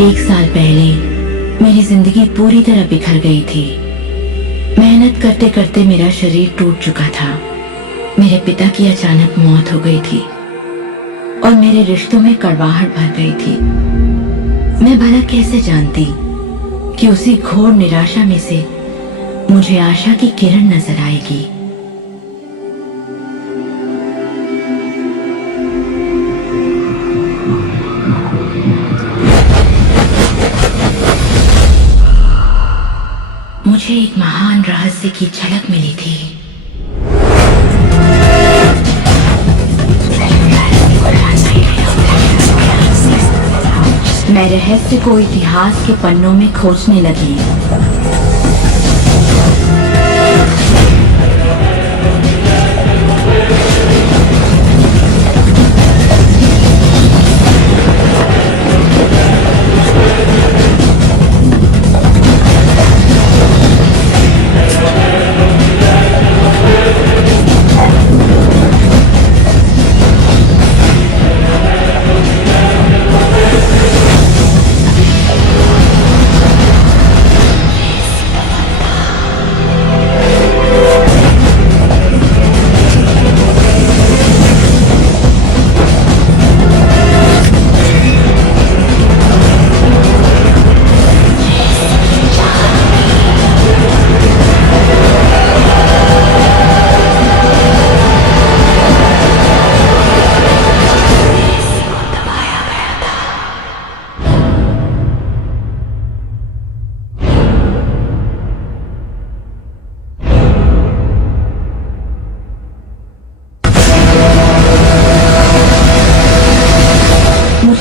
1 साल पहले मेरी जिंदगी पूरी तरह बिखर गई थी। मेहनत करते करते मेरा शरीर टूट चुका था। मेरे पिता की अचानक मौत हो गई थी और मेरे रिश्तों में कड़वाहट भर गई थी। मैं भला कैसे जानती कि उसी घोर निराशा में से मुझे आशा की किरण नजर आएगी। मुझे एक महान रहस्य की झलक मिली थी। मैं रहस्य को इतिहास के पन्नों में खोजने लगी।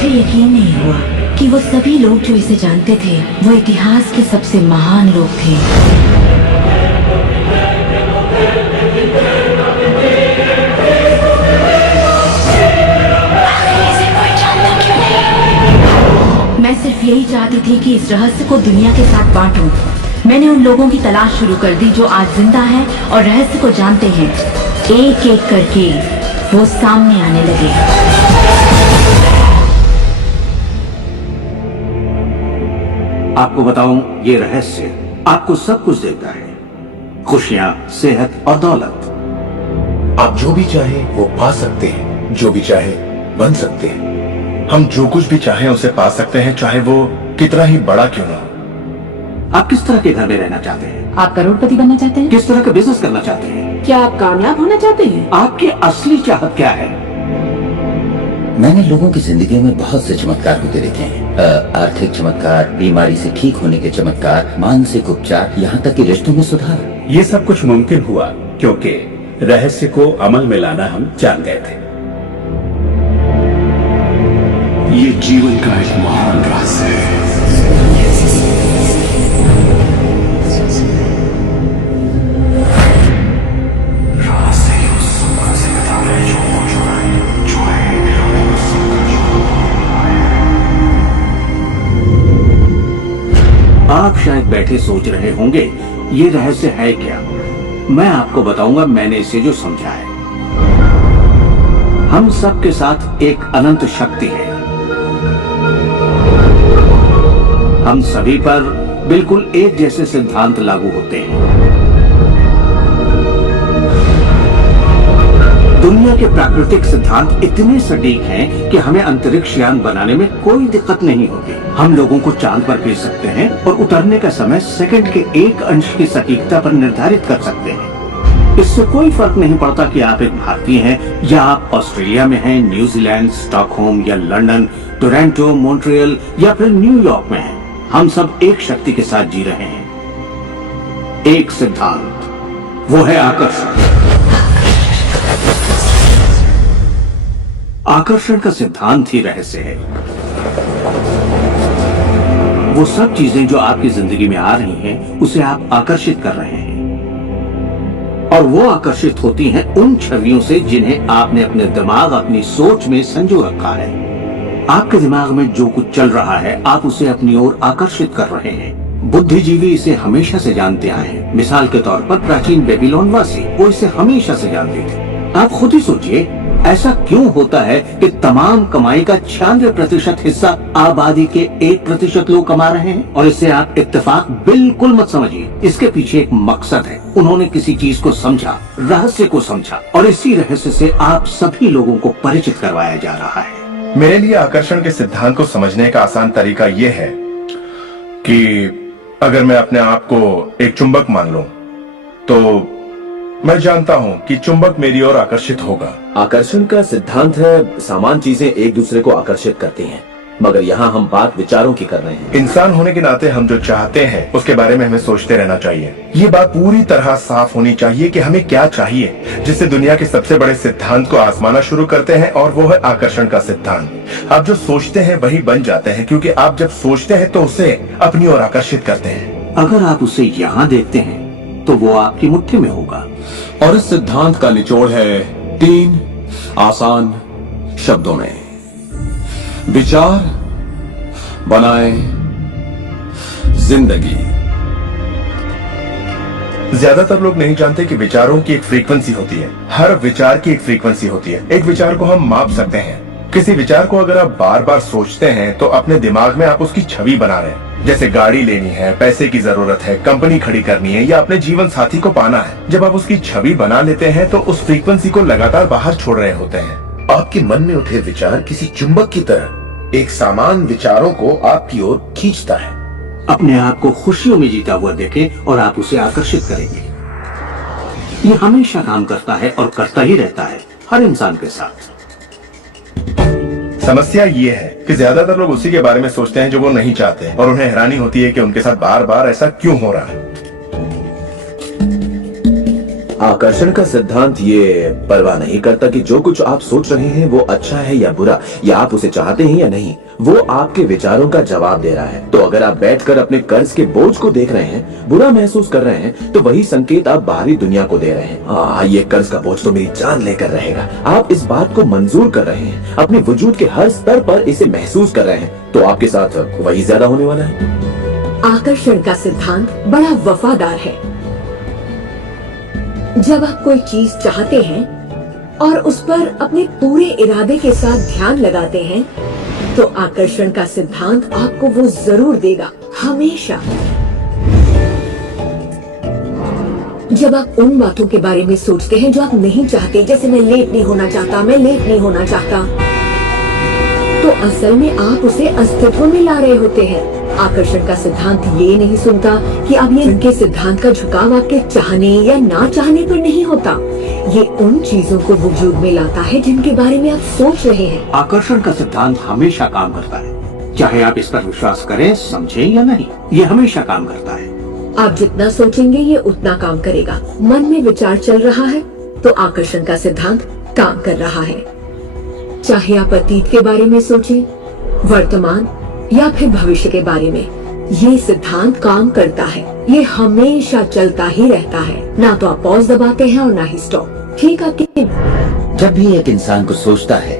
यकीन नहीं हुआ कि वो सभी लोग जो इसे जानते थे वो इतिहास के सबसे महान लोग थे। मैं सिर्फ यही चाहती थी कि इस रहस्य को दुनिया के साथ बांटूं। मैंने उन लोगों की तलाश शुरू कर दी जो आज जिंदा हैं और रहस्य को जानते हैं। एक एक करके वो सामने आने लगे। आपको बताऊं, ये रहस्य आपको सब कुछ देता है, खुशियां, सेहत और दौलत। आप जो भी चाहे वो पा सकते हैं, जो भी चाहे बन सकते हैं। हम जो कुछ भी चाहें उसे पा सकते हैं, चाहे वो कितना ही बड़ा क्यों ना हो। आप किस तरह के घर में रहना चाहते हैं? आप करोड़पति बनना चाहते हैं? किस तरह का बिजनेस करना चाहते हैं? क्या आप कामयाब होना चाहते हैं? आपकी असली चाहत क्या है? मैंने लोगों की जिंदगी में बहुत से चमत्कार होते देखे हैं। आर्थिक चमत्कार, बीमारी से ठीक होने के चमत्कार, मानसिक उपचार, यहाँ तक कि रिश्तों में सुधार। ये सब कुछ मुमकिन हुआ क्योंकि रहस्य को अमल में लाना हम जान गए थे। ये जीवन का एक महान रहस्य है। आप शायद बैठे सोच रहे होंगे ये रहस्य है क्या। मैं आपको बताऊंगा मैंने इसे जो समझा है। हम सब के साथ एक अनंत शक्ति है। हम सभी पर बिल्कुल एक जैसे सिद्धांत लागू होते हैं। दुनिया के प्राकृतिक सिद्धांत इतने सटीक हैं कि हमें अंतरिक्ष यान बनाने में कोई दिक्कत नहीं होगी। हम लोगों को चांद पर भेज सकते हैं और उतरने का समय सेकंड के 1 अंश की सटीकता पर निर्धारित कर सकते हैं। इससे कोई फर्क नहीं पड़ता कि आप एक भारतीय हैं या आप ऑस्ट्रेलिया में हैं, न्यूजीलैंड, स्टॉकहोम या लंदन, टोरंटो, मॉन्ट्रियल या फिर न्यूयॉर्क में हैं। हम सब एक शक्ति के साथ जी रहे हैं, एक सिद्धांत, वो है आकर्षण। आकर्षण का सिद्धांत ही रहस्य है। वो सब चीजें जो आपकी जिंदगी में आ रही हैं, उसे आप आकर्षित कर रहे हैं और वो आकर्षित होती हैं उन छवियों से जिन्हें आपने अपने दिमाग, अपनी सोच में संजो रखा है। आपके दिमाग में जो कुछ चल रहा है, आप उसे अपनी ओर आकर्षित कर रहे हैं। बुद्धिजीवी इसे हमेशा से जानते आए हैं। मिसाल के तौर पर प्राचीन बेबीलोन वासी वो इसे हमेशा से जानते थे। आप खुद ही सोचिए, ऐसा क्यों होता है कि तमाम कमाई का 96% हिस्सा आबादी के 1% लोग कमा रहे हैं? और इससे आप इत्तेफाक बिल्कुल मत समझिए, इसके पीछे एक मकसद है। उन्होंने किसी चीज को समझा, रहस्य को समझा, और इसी रहस्य से आप सभी लोगों को परिचित करवाया जा रहा है। मेरे लिए आकर्षण के सिद्धांत को समझने का आसान तरीका यह है कि अगर मैं अपने आप को एक चुंबक मान लूं, तो मैं जानता हूं कि चुंबक मेरी ओर आकर्षित होगा। आकर्षण का सिद्धांत है समान चीजें एक दूसरे को आकर्षित करती हैं, मगर यहाँ हम बात विचारों की कर रहे हैं। इंसान होने के नाते हम जो चाहते हैं उसके बारे में हमें सोचते रहना चाहिए। ये बात पूरी तरह साफ होनी चाहिए कि हमें क्या चाहिए, जिससे दुनिया के सबसे बड़े सिद्धांत को आजमाना शुरू करते हैं, और वो है आकर्षण का सिद्धांत। आप जो सोचते हैं वही बन जाते हैं, क्योंकि आप जब सोचते हैं तो उसे अपनी ओर आकर्षित करते हैं। अगर आप उसे यहाँ देखते हैं तो वो आपकी मुट्ठी में होगा। और इस सिद्धांत का निचोड़ है 3 आसान शब्दों में। विचार बनाए जिंदगी। ज्यादातर लोग नहीं जानते कि विचारों की एक फ्रीक्वेंसी होती है। हर विचार की एक फ्रीक्वेंसी होती है। एक विचार को हम माप सकते हैं। किसी विचार को अगर आप बार बार सोचते हैं तो अपने दिमाग में आप उसकी छवि बना रहे हैं। जैसे गाड़ी लेनी है, पैसे की जरूरत है, कंपनी खड़ी करनी है, या अपने जीवन साथी को पाना है। जब आप उसकी छवि बना लेते हैं तो उस फ्रीक्वेंसी को लगातार बाहर छोड़ रहे होते हैं। आपके मन में उठे विचार किसी चुंबक की तरह एक समान विचारों को आपकी ओर खींचता है। अपने आप को खुशियों में जीता हुआ देखें और आप उसे आकर्षित करेंगे। ये हमेशा काम करता है और करता ही रहता है, हर इंसान के साथ। समस्या ये है कि ज्यादातर लोग उसी के बारे में सोचते हैं जो वो नहीं चाहते, और उन्हें हैरानी होती है कि उनके साथ बार बार ऐसा क्यों हो रहा है। आकर्षण का सिद्धांत ये परवाह नहीं करता कि जो कुछ आप सोच रहे हैं वो अच्छा है या बुरा, या आप उसे चाहते हैं या नहीं। वो आपके विचारों का जवाब दे रहा है। तो अगर आप बैठकर अपने कर्ज के बोझ को देख रहे हैं, बुरा महसूस कर रहे हैं, तो वही संकेत आप बाहरी दुनिया को दे रहे हैं। ये कर्ज का बोझ तो मेरी जान लेकर रहेगा। आप इस बात को मंजूर कर रहे हैं, अपने वजूद के हर स्तर पर इसे महसूस कर रहे हैं, तो आपके साथ वही ज्यादा होने वाला है। आकर्षण का सिद्धांत बड़ा वफादार है। जब आप कोई चीज चाहते हैं और उस पर अपने पूरे इरादे के साथ ध्यान लगाते हैं, तो आकर्षण का सिद्धांत आपको वो जरूर देगा, हमेशा। जब आप उन बातों के बारे में सोचते हैं जो आप नहीं चाहते, जैसे मैं लेट नहीं होना चाहता, मैं लेट नहीं होना चाहता, तो असल में आप उसे अस्तित्व में ला रहे होते हैं। आकर्षण का सिद्धांत ये नहीं सुनता कि आप ये उनके सिद्धांत का झुकाव आपके चाहने या ना चाहने पर नहीं होता। ये उन चीजों को वजूद में लाता है जिनके बारे में आप सोच रहे हैं। आकर्षण का सिद्धांत हमेशा काम करता है, चाहे आप इस पर विश्वास करें, समझें या नहीं। ये हमेशा काम करता है। आप जितना सोचेंगे ये उतना काम करेगा। मन में विचार चल रहा है तो आकर्षण का सिद्धांत काम कर रहा है। चाहे आप अतीत के बारे में सोचें, वर्तमान या फिर भविष्य के बारे में, ये सिद्धांत काम करता है। ये हमेशा चलता ही रहता है। ना तो आप पॉज दबाते हैं और ना ही स्टॉप। ठीक है। जब भी एक इंसान को सोचता है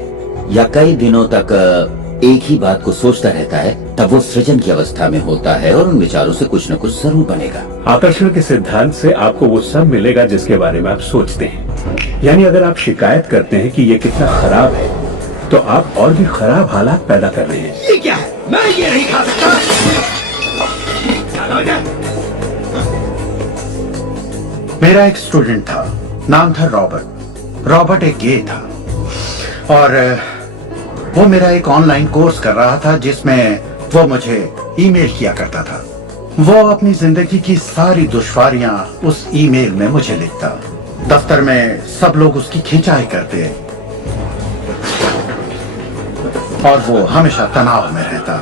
या कई दिनों तक एक ही बात को सोचता रहता है, तब वो सृजन की अवस्था में होता है और उन विचारों से कुछ न कुछ जरूर बनेगा। आकर्षण के सिद्धांत से आपको वो सब मिलेगा जिसके बारे में आप सोचते हैं। यानी अगर आप शिकायत करते हैं कि ये कितना खराब है, तो आप और भी खराब हालात पैदा कर रहे हैं। ये क्या है? मैं ये नहीं खा सकता। मेरा एक स्टूडेंट था, नाम था रॉबर्ट। रॉबर्ट एक गे था और वो मेरा एक ऑनलाइन कोर्स कर रहा था जिसमें वो मुझे ईमेल किया करता था। वो अपनी जिंदगी की सारी दुश्वारियां उस ईमेल में मुझे लिखता। दफ्तर में सब लोग उसकी खिंचाई करते और वो हमेशा तनाव में रहता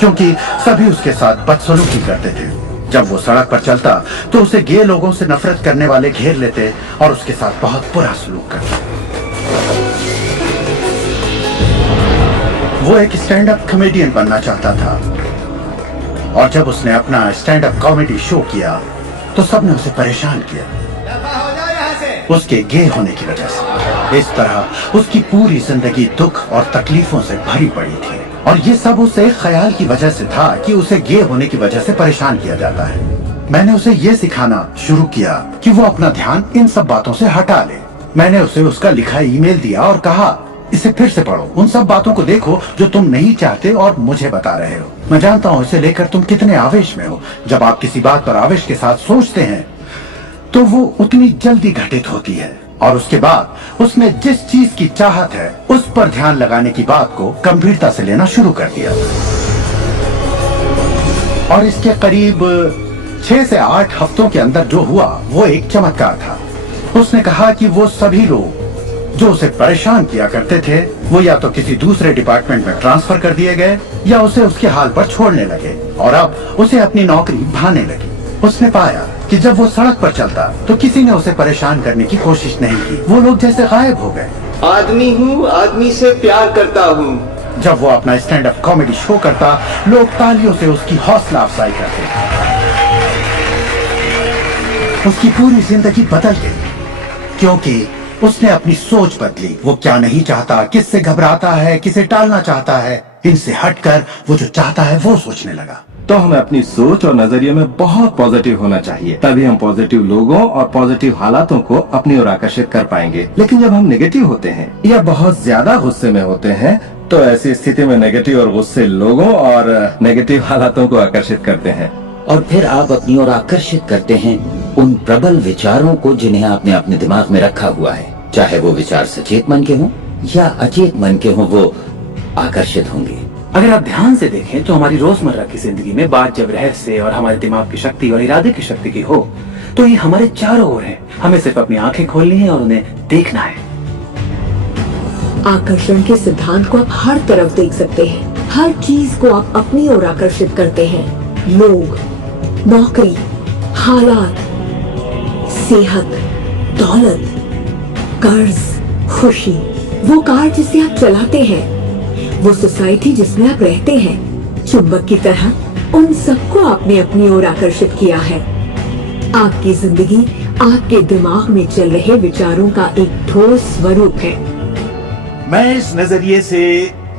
क्योंकि सभी उसके साथ बदसलूकी करते थे। जब वो सड़क पर चलता तो उसे गे लोगों से नफरत करने वाले घेर लेते और उसके साथ बहुत बुरा सलूक करते। वो एक स्टैंड अप कॉमेडियन बनना चाहता था और जब उसने अपना स्टैंड अप कॉमेडी शो किया तो सबने उसे परेशान किया उसके गे होने की वजह से। इस तरह उसकी पूरी जिंदगी दुख और तकलीफों से भरी पड़ी थी और ये सब उसे ख्याल की वजह से था कि उसे गे होने की वजह से परेशान किया जाता है। मैंने उसे ये सिखाना शुरू किया कि वो अपना ध्यान इन सब बातों से हटा ले मैंने उसे उसका लिखा ईमेल दिया और कहा, इसे फिर से पढ़ो, उन सब बातों को देखो जो तुम नहीं चाहते और मुझे बता रहे हो। मैं जानता हूँ इसे लेकर तुम कितने आवेश में हो। जब आप किसी बात पर आवेश के साथ सोचते हैं तो वो उतनी जल्दी घटित होती है, और उसके बाद उसमें जिस चीज की चाहत है उस पर ध्यान लगाने की बात को गंभीरता से लेना शुरू कर दिया। और इसके करीब 6 से 8 हफ्तों के अंदर जो हुआ वो एक चमत्कार था। उसने कहा कि वो सभी लोग जो उसे परेशान किया करते थे वो या तो किसी दूसरे डिपार्टमेंट में ट्रांसफर कर दिए गए या उसे उसके हाल पर छोड़ने लगे, और अब उसे अपनी नौकरी भाने लगी। उसने पाया कि जब वो सड़क पर चलता तो किसी ने उसे परेशान करने की कोशिश नहीं की। वो लोग जैसे गायब हो गए। आदमी हूँ, आदमी से प्यार करता हूँ। जब वो अपना स्टैंड अप कॉमेडी शो करता, लोग तालियों से उसकी हौसला अफजाई करते। उसकी पूरी जिंदगी बदल गई क्योंकि उसने अपनी सोच बदली। वो क्या नहीं चाहता, किससे घबराता है, किसे टालना चाहता है, इनसे हटकर वो जो चाहता है वो सोचने लगा। तो हमें अपनी सोच और नजरिए में बहुत पॉजिटिव होना चाहिए, तभी हम पॉजिटिव लोगों और पॉजिटिव हालातों को अपनी ओर आकर्षित कर पाएंगे। लेकिन जब हम नेगेटिव होते हैं या बहुत ज्यादा गुस्से में होते हैं तो ऐसी स्थिति में नेगेटिव और गुस्से लोगों और नेगेटिव हालातों को आकर्षित करते हैं, और फिर आप अपनी ओर आकर्षित करते हैं उन प्रबल विचारों को जिन्हें आपने अपने दिमाग में रखा हुआ है। चाहे वो विचार सचेत मन के हों या अचेत मन के हों, वो आकर्षित होंगे। अगर आप ध्यान से देखें तो हमारी रोजमर्रा की जिंदगी में बात जब रहस्य और हमारे दिमाग की शक्ति और इरादे की शक्ति की हो तो ये हमारे चारों ओर है। हमें सिर्फ अपनी आंखें खोलनी है और उन्हें देखना है। आकर्षण के सिद्धांत को आप हर तरफ देख सकते हैं। हर चीज को आप अपनी ओर आकर्षित करते हैं। लोग, नौकरी, हालात, सेहत, दौलत, कर्ज, खुशी, वो कार जिसे आप चलाते हैं, वो सोसाइटी जिसमें आप रहते हैं, चुंबक की तरह उन सबको आपने अपनी ओर आकर्षित किया है। आपकी जिंदगी आपके दिमाग में चल रहे विचारों का एक ठोस स्वरूप है। मैं इस नजरिए से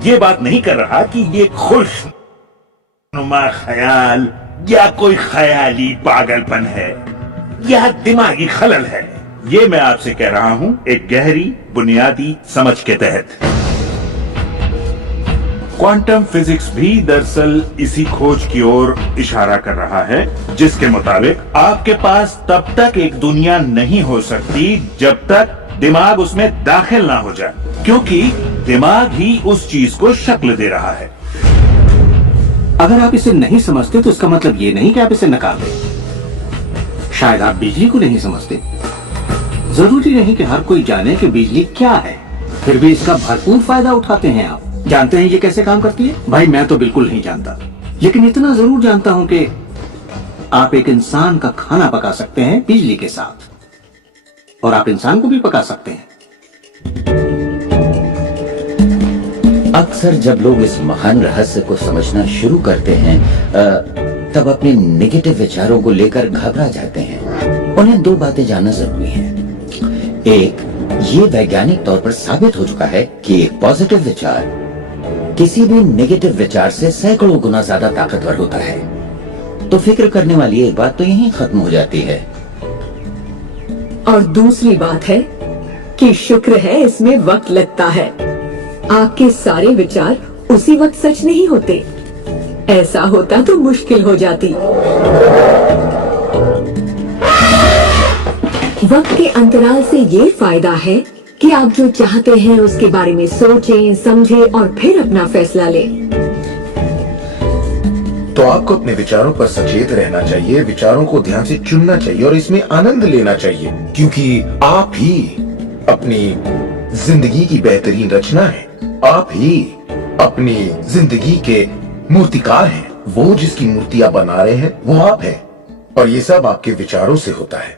ये बात नहीं कर रहा कि ये खुशनुमा ख्याल या कोई ख्याली पागलपन है या दिमागी खलल है। ये मैं आपसे कह रहा हूं एक गहरी बुनियादी समझ के तहत। क्वांटम फिजिक्स भी दरअसल इसी खोज की ओर इशारा कर रहा है जिसके मुताबिक आपके पास तब तक एक दुनिया नहीं हो सकती जब तक दिमाग उसमें दाखिल ना हो जाए, क्योंकि दिमाग ही उस चीज को शक्ल दे रहा है। अगर आप इसे नहीं समझते तो इसका मतलब ये नहीं कि आप इसे नकार दें। शायद आप बिजली को नहीं समझते। जरूरी नहीं कि हर कोई जाने कि बिजली क्या है, फिर भी इसका भरपूर फायदा उठाते हैं। आप जानते हैं ये कैसे काम करती है? भाई मैं तो बिल्कुल नहीं जानता, लेकिन इतना जरूर जानता हूं कि आप एक इंसान का खाना पका सकते हैं बिजली के साथ, और आप इंसान को भी पका सकते हैं। अक्सर जब लोग इस महान रहस्य को समझना शुरू करते हैं तब अपने नेगेटिव विचारों को लेकर घबरा जाते हैं। उन्हें दो बातें जानना जरूरी है। एक, ये वैज्ञानिक तौर पर साबित हो चुका है कि एक पॉजिटिव विचार किसी भी नेगेटिव विचार से सैकड़ों गुना ज्यादा ताकतवर होता है। तो फिक्र करने वाली एक बात तो यहीं खत्म हो जाती है। और दूसरी बात है कि शुक्र है इसमें वक्त लगता है। आपके सारे विचार उसी वक्त सच नहीं होते। ऐसा होता तो मुश्किल हो जाती। वक्त के अंतराल से ये फायदा है कि आप जो चाहते हैं उसके बारे में सोचें, समझें और फिर अपना फैसला लें। तो आपको अपने विचारों पर सचेत रहना चाहिए, विचारों को ध्यान से चुनना चाहिए और इसमें आनंद लेना चाहिए, क्योंकि आप ही अपनी जिंदगी की बेहतरीन रचना है। आप ही अपनी जिंदगी के मूर्तिकार हैं। वो जिसकी मूर्ति आप बना रहे हैं वो आप हैं, और ये सब आपके विचारों से होता है।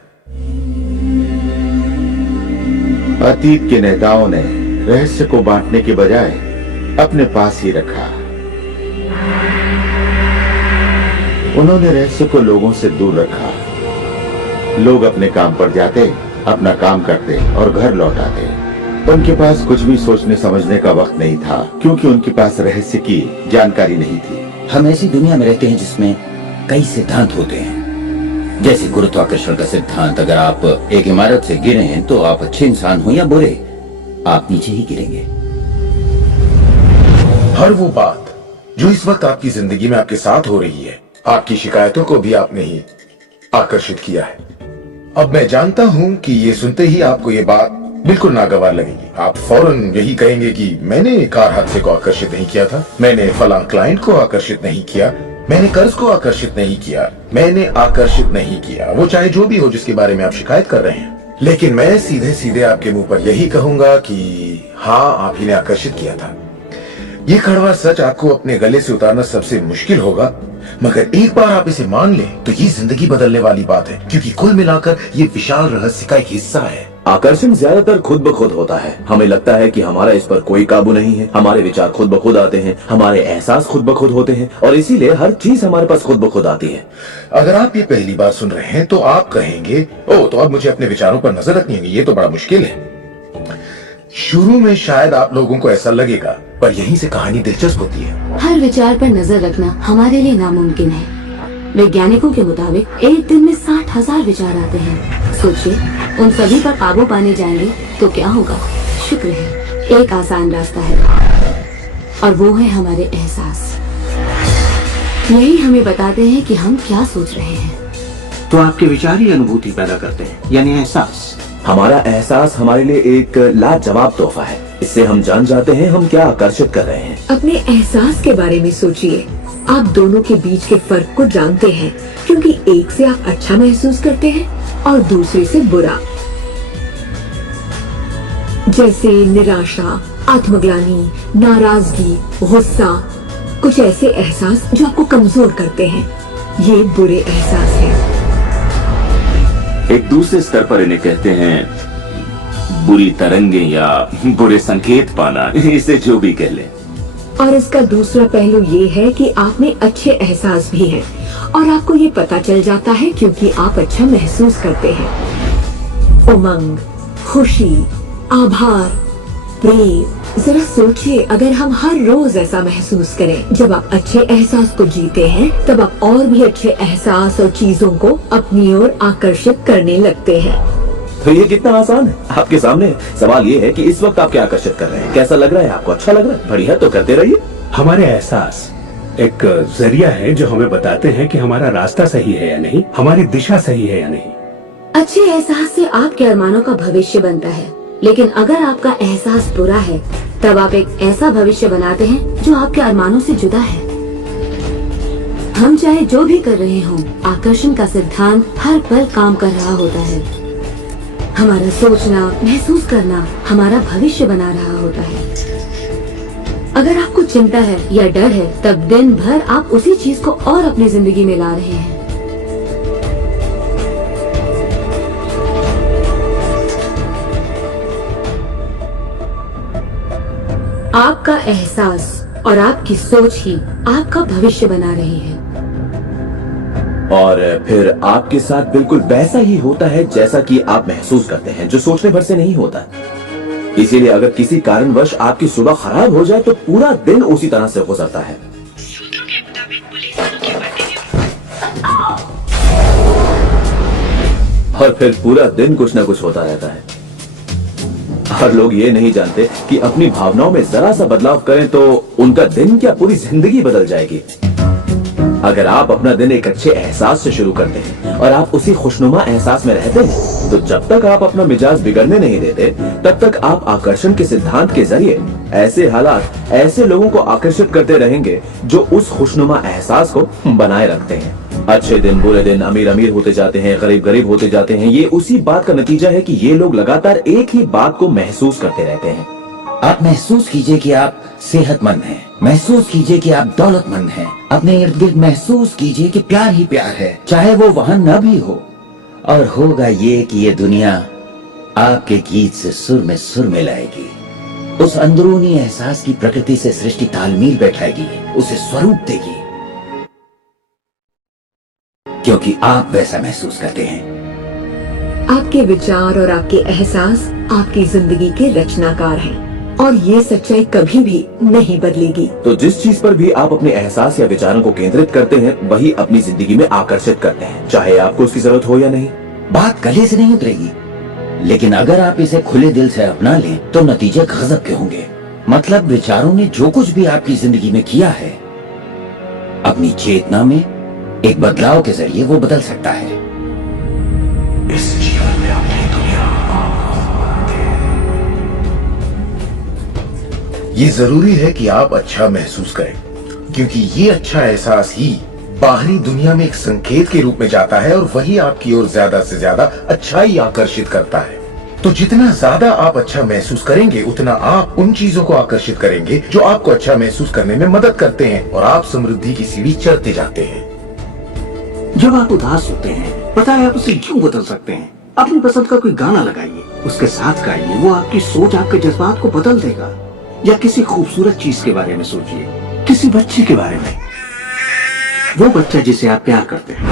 अतीत के नेताओं ने रहस्य को बांटने के बजाय अपने पास ही रखा। उन्होंने रहस्य को लोगों से दूर रखा। लोग अपने काम पर जाते, अपना काम करते और घर लौट आते। उनके पास कुछ भी सोचने समझने का वक्त नहीं था, क्योंकि उनके पास रहस्य की जानकारी नहीं थी। हम ऐसी दुनिया में रहते हैं जिसमें कई सिद्धांत होते हैं, जैसे गुरुत्वाकर्षण का सिद्धांत, अगर आप एक इमारत से गिरे हैं तो आप अच्छे इंसान हो या बुरे, आप नीचे ही गिरेंगे। हर वो बात जो इस वक्त आपकी जिंदगी में आपके साथ हो रही है, आपकी शिकायतों को भी आपने ही आकर्षित किया है। अब मैं जानता हूं कि ये सुनते ही आपको ये बात बिल्कुल नागवार लगेगी। आप फौरन यही कहेंगे कि मैंने कार हादसे को आकर्षित नहीं किया था, मैंने फलां क्लाइंट को आकर्षित नहीं किया, मैंने कर्ज को आकर्षित नहीं किया, मैंने आकर्षित नहीं किया, वो चाहे जो भी हो जिसके बारे में आप शिकायत कर रहे हैं। लेकिन मैं सीधे सीधे आपके मुंह पर यही कहूंगा कि हाँ, आप ही ने आकर्षित किया था। ये कड़वा सच आपको अपने गले से उतारना सबसे मुश्किल होगा, मगर एक बार आप इसे मान लें तो ये जिंदगी बदलने वाली बात है, क्योंकि कुल मिलाकर ये विशाल रहस्य का एक हिस्सा है। आकर्षण ज्यादातर खुद ब खुद होता है। हमें लगता है कि हमारा इस पर कोई काबू नहीं है, हमारे विचार खुद ब खुद आते हैं, हमारे एहसास खुद ब खुद होते हैं और इसीलिए हर चीज हमारे पास खुद ब खुद आती है। अगर आप ये पहली बार सुन रहे हैं तो आप कहेंगे, ओ तो अब मुझे अपने विचारों पर नजर रखनी है, ये तो बड़ा मुश्किल है। शुरू में शायद आप लोगों को ऐसा लगेगा, पर यहीं से कहानी दिलचस्प होती है। हर विचार पर नजर रखना हमारे लिए नामुमकिन है। वैज्ञानिकों के मुताबिक एक दिन में 60,000 विचार आते हैं। सोचिए, उन सभी पर काबू पाने जाएंगे तो क्या होगा? शुक्र है, एक आसान रास्ता है और वो है हमारे एहसास। यही हमें बताते हैं कि हम क्या सोच रहे हैं। तो आपके विचार ही अनुभूति पैदा करते हैं, यानी एहसास। हमारा एहसास हमारे लिए एक लाजवाब तोहफा है। इससे हम जान जाते हैं हम क्या आकर्षित कर रहे हैं। अपने एहसास के बारे में सोचिए। आप दोनों के बीच के फर्क को जानते हैं, क्योंकि एक से आप अच्छा महसूस करते हैं और दूसरे से बुरा। जैसे निराशा, आत्मग्लानि, नाराजगी, गुस्सा, कुछ ऐसे एहसास जो आपको कमजोर करते हैं, ये बुरे एहसास हैं। एक दूसरे स्तर पर इन्हें कहते हैं बुरी तरंगें या बुरे संकेत पाना, इसे जो भी कह ले। और इसका दूसरा पहलू ये है कि आप में अच्छे एहसास भी हैं और आपको ये पता चल जाता है क्योंकि आप अच्छा महसूस करते हैं। उमंग, खुशी, आभार, प्रेम। जरा सोचिए, अगर हम हर रोज ऐसा महसूस करें। जब आप अच्छे एहसास को जीते हैं तब आप और भी अच्छे एहसास और चीजों को अपनी ओर आकर्षित करने लगते हैं। तो ये कितना आसान है आपके सामने। सवाल ये है कि इस वक्त आप क्या आकर्षित कर रहे हैं। कैसा लग रहा है आपको? अच्छा लग रहा है? बढ़िया, तो करते रहिए। हमारे एहसास एक जरिया है जो हमें बताते हैं कि हमारा रास्ता सही है या नहीं, हमारी दिशा सही है या नहीं। अच्छे एहसास से आपके अरमानों का भविष्य बनता है, लेकिन अगर आपका एहसास बुरा है तब आप एक ऐसा भविष्य बनाते हैं जो आपके अरमानों से जुदा है। हम चाहे जो भी कर रहे हों, आकर्षण का सिद्धांत हर पल काम कर रहा होता है। हमारा सोचना, महसूस करना हमारा भविष्य बना रहा होता है। अगर आपको चिंता है या डर है, तब दिन भर आप उसी चीज को और अपनी जिंदगी में ला रहे हैं। आपका एहसास और आपकी सोच ही आपका भविष्य बना रही है। और फिर आपके साथ बिल्कुल वैसा ही होता है जैसा कि आप महसूस करते हैं, जो सोचने भर से नहीं होता। इसीलिए अगर किसी कारणवश आपकी सुबह खराब हो जाए तो पूरा दिन उसी तरह से गुजरता है। और फिर पूरा दिन कुछ न कुछ होता रहता है। और लोग ये नहीं जानते कि अपनी भावनाओं में जरा सा बदलाव करें तो उनका दिन क्या पूरी जिंदगी बदल जाएगी। अगर आप अपना दिन एक अच्छे एहसास से शुरू करते हैं और आप उसी खुशनुमा एहसास में रहते हैं, तो जब तक आप अपना मिजाज बिगड़ने नहीं देते, तब तक आप आकर्षण के सिद्धांत के जरिए ऐसे हालात, ऐसे लोगों को आकर्षित करते रहेंगे जो उस खुशनुमा एहसास को बनाए रखते हैं। अच्छे दिन, बुरे दिन, अमीर अमीर होते जाते हैं, गरीब गरीब होते जाते हैं। ये उसी बात का नतीजा है कि ये लोग लगातार एक ही बात को महसूस करते रहते हैं। आप महसूस कीजिए कि आप सेहतमंद हैं, महसूस कीजिए कि आप दौलतमंद हैं, अपने इर्द गिर्द महसूस कीजिए कि प्यार ही प्यार है, चाहे वो वहां न भी हो। और होगा ये कि ये दुनिया आपके गीत से सुर में लाएगी। उस अंदरूनी एहसास की प्रकृति से सृष्टि तालमेल बैठाएगी, उसे स्वरूप देगी, क्योंकि आप वैसा महसूस करते हैं। आपके विचार और आपके एहसास आपकी जिंदगी के रचनाकार हैं और ये सच्चाई कभी भी नहीं बदलेगी। तो जिस चीज पर भी आप अपने एहसास या विचारों को केंद्रित करते हैं वही अपनी जिंदगी में आकर्षित करते हैं, चाहे आपको उसकी जरूरत हो या नहीं। बात गले से नहीं उतरेगी, लेकिन अगर आप इसे खुले दिल से अपना लें तो नतीजे गजब के होंगे। मतलब विचारों ने जो कुछ भी आपकी जिंदगी में किया है, अपनी चेतना में एक बदलाव के जरिए वो बदल सकता है। इस जीवन में अपनी दुनिया ये जरूरी है कि आप अच्छा महसूस करें, क्योंकि ये अच्छा एहसास ही बाहरी दुनिया में एक संकेत के रूप में जाता है और वही आपकी ओर ज्यादा से ज्यादा अच्छाई आकर्षित करता है। तो जितना ज्यादा आप अच्छा महसूस करेंगे उतना आप उन चीजों को आकर्षित करेंगे जो आपको अच्छा महसूस करने में मदद करते हैं और आप समृद्धि की सीढ़ी चढ़ते जाते हैं। जब आप उदास होते हैं, पता है आप उसे क्यों बदल सकते हैं। अपनी पसंद का कोई गाना लगाइए, उसके साथ गाइए, वो आपकी सोच, आपके जज्बात को बदल देगा। या किसी खूबसूरत चीज के बारे में सोचिए, किसी बच्चे के बारे में, वो बच्चा जिसे आप प्यार करते हैं,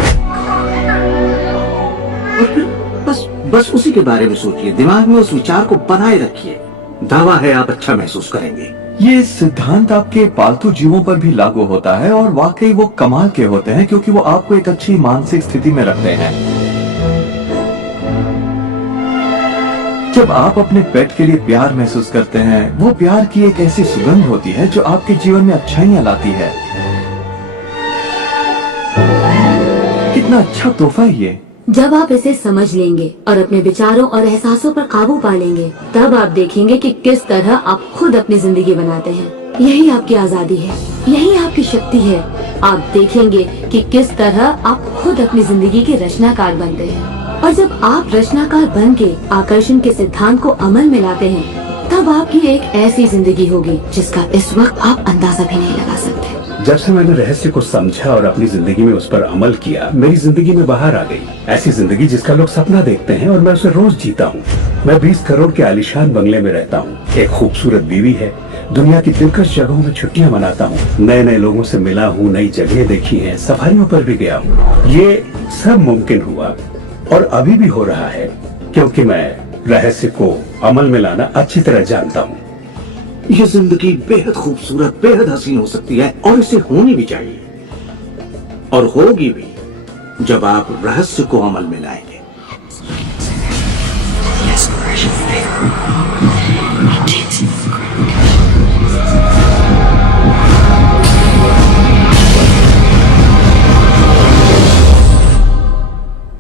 और फिर बस उसी के बारे में सोचिए। दिमाग में उस विचार को बनाए रखिए। दावा है आप अच्छा महसूस करेंगे। ये सिद्धांत आपके पालतू जीवों पर भी लागू होता है और वाकई वो कमाल के होते हैं, क्योंकि वो आपको एक अच्छी मानसिक स्थिति में रखते हैं। जब आप अपने पेट के लिए प्यार महसूस करते हैं, वो प्यार की एक ऐसी सुगंध होती है जो आपके जीवन में अच्छाइयां लाती है। कितना अच्छा तोहफा है ये। जब आप इसे समझ लेंगे और अपने विचारों और एहसासों पर काबू पा लेंगे, तब आप देखेंगे कि किस तरह आप खुद अपनी जिंदगी बनाते हैं। यही आपकी आजादी है, यही आपकी शक्ति है। आप देखेंगे कि किस तरह आप खुद अपनी जिंदगी के रचनाकार बनते हैं। और जब आप रचनाकार बन के आकर्षण के सिद्धांत को अमल में लाते हैं, तब आपकी एक ऐसी जिंदगी होगी जिसका इस वक्त आप अंदाजा भी नहीं लगा सकते। जब से मैंने रहस्य को समझा और अपनी जिंदगी में उस पर अमल किया, मेरी जिंदगी में बाहर आ गई ऐसी जिंदगी जिसका लोग सपना देखते हैं और मैं उसे रोज जीता हूँ। मैं 20 करोड़ के आलीशान बंगले में रहता हूँ, एक खूबसूरत बीवी है, दुनिया की दिलकश जगहों में छुट्टियां मनाता हूँ, नए नए लोगों से मिला हूँ, नई जगह देखी है, सफारियों पर भी गया हूँ। ये सब मुमकिन हुआ और अभी भी हो रहा है क्योंकि मैं रहस्य को अमल में लाना अच्छी तरह जानता हूँ। ये जिंदगी बेहद खूबसूरत, बेहद हसीन हो सकती है और इसे होनी भी चाहिए, और होगी भी जब आप रहस्य को अमल में लाएंगे।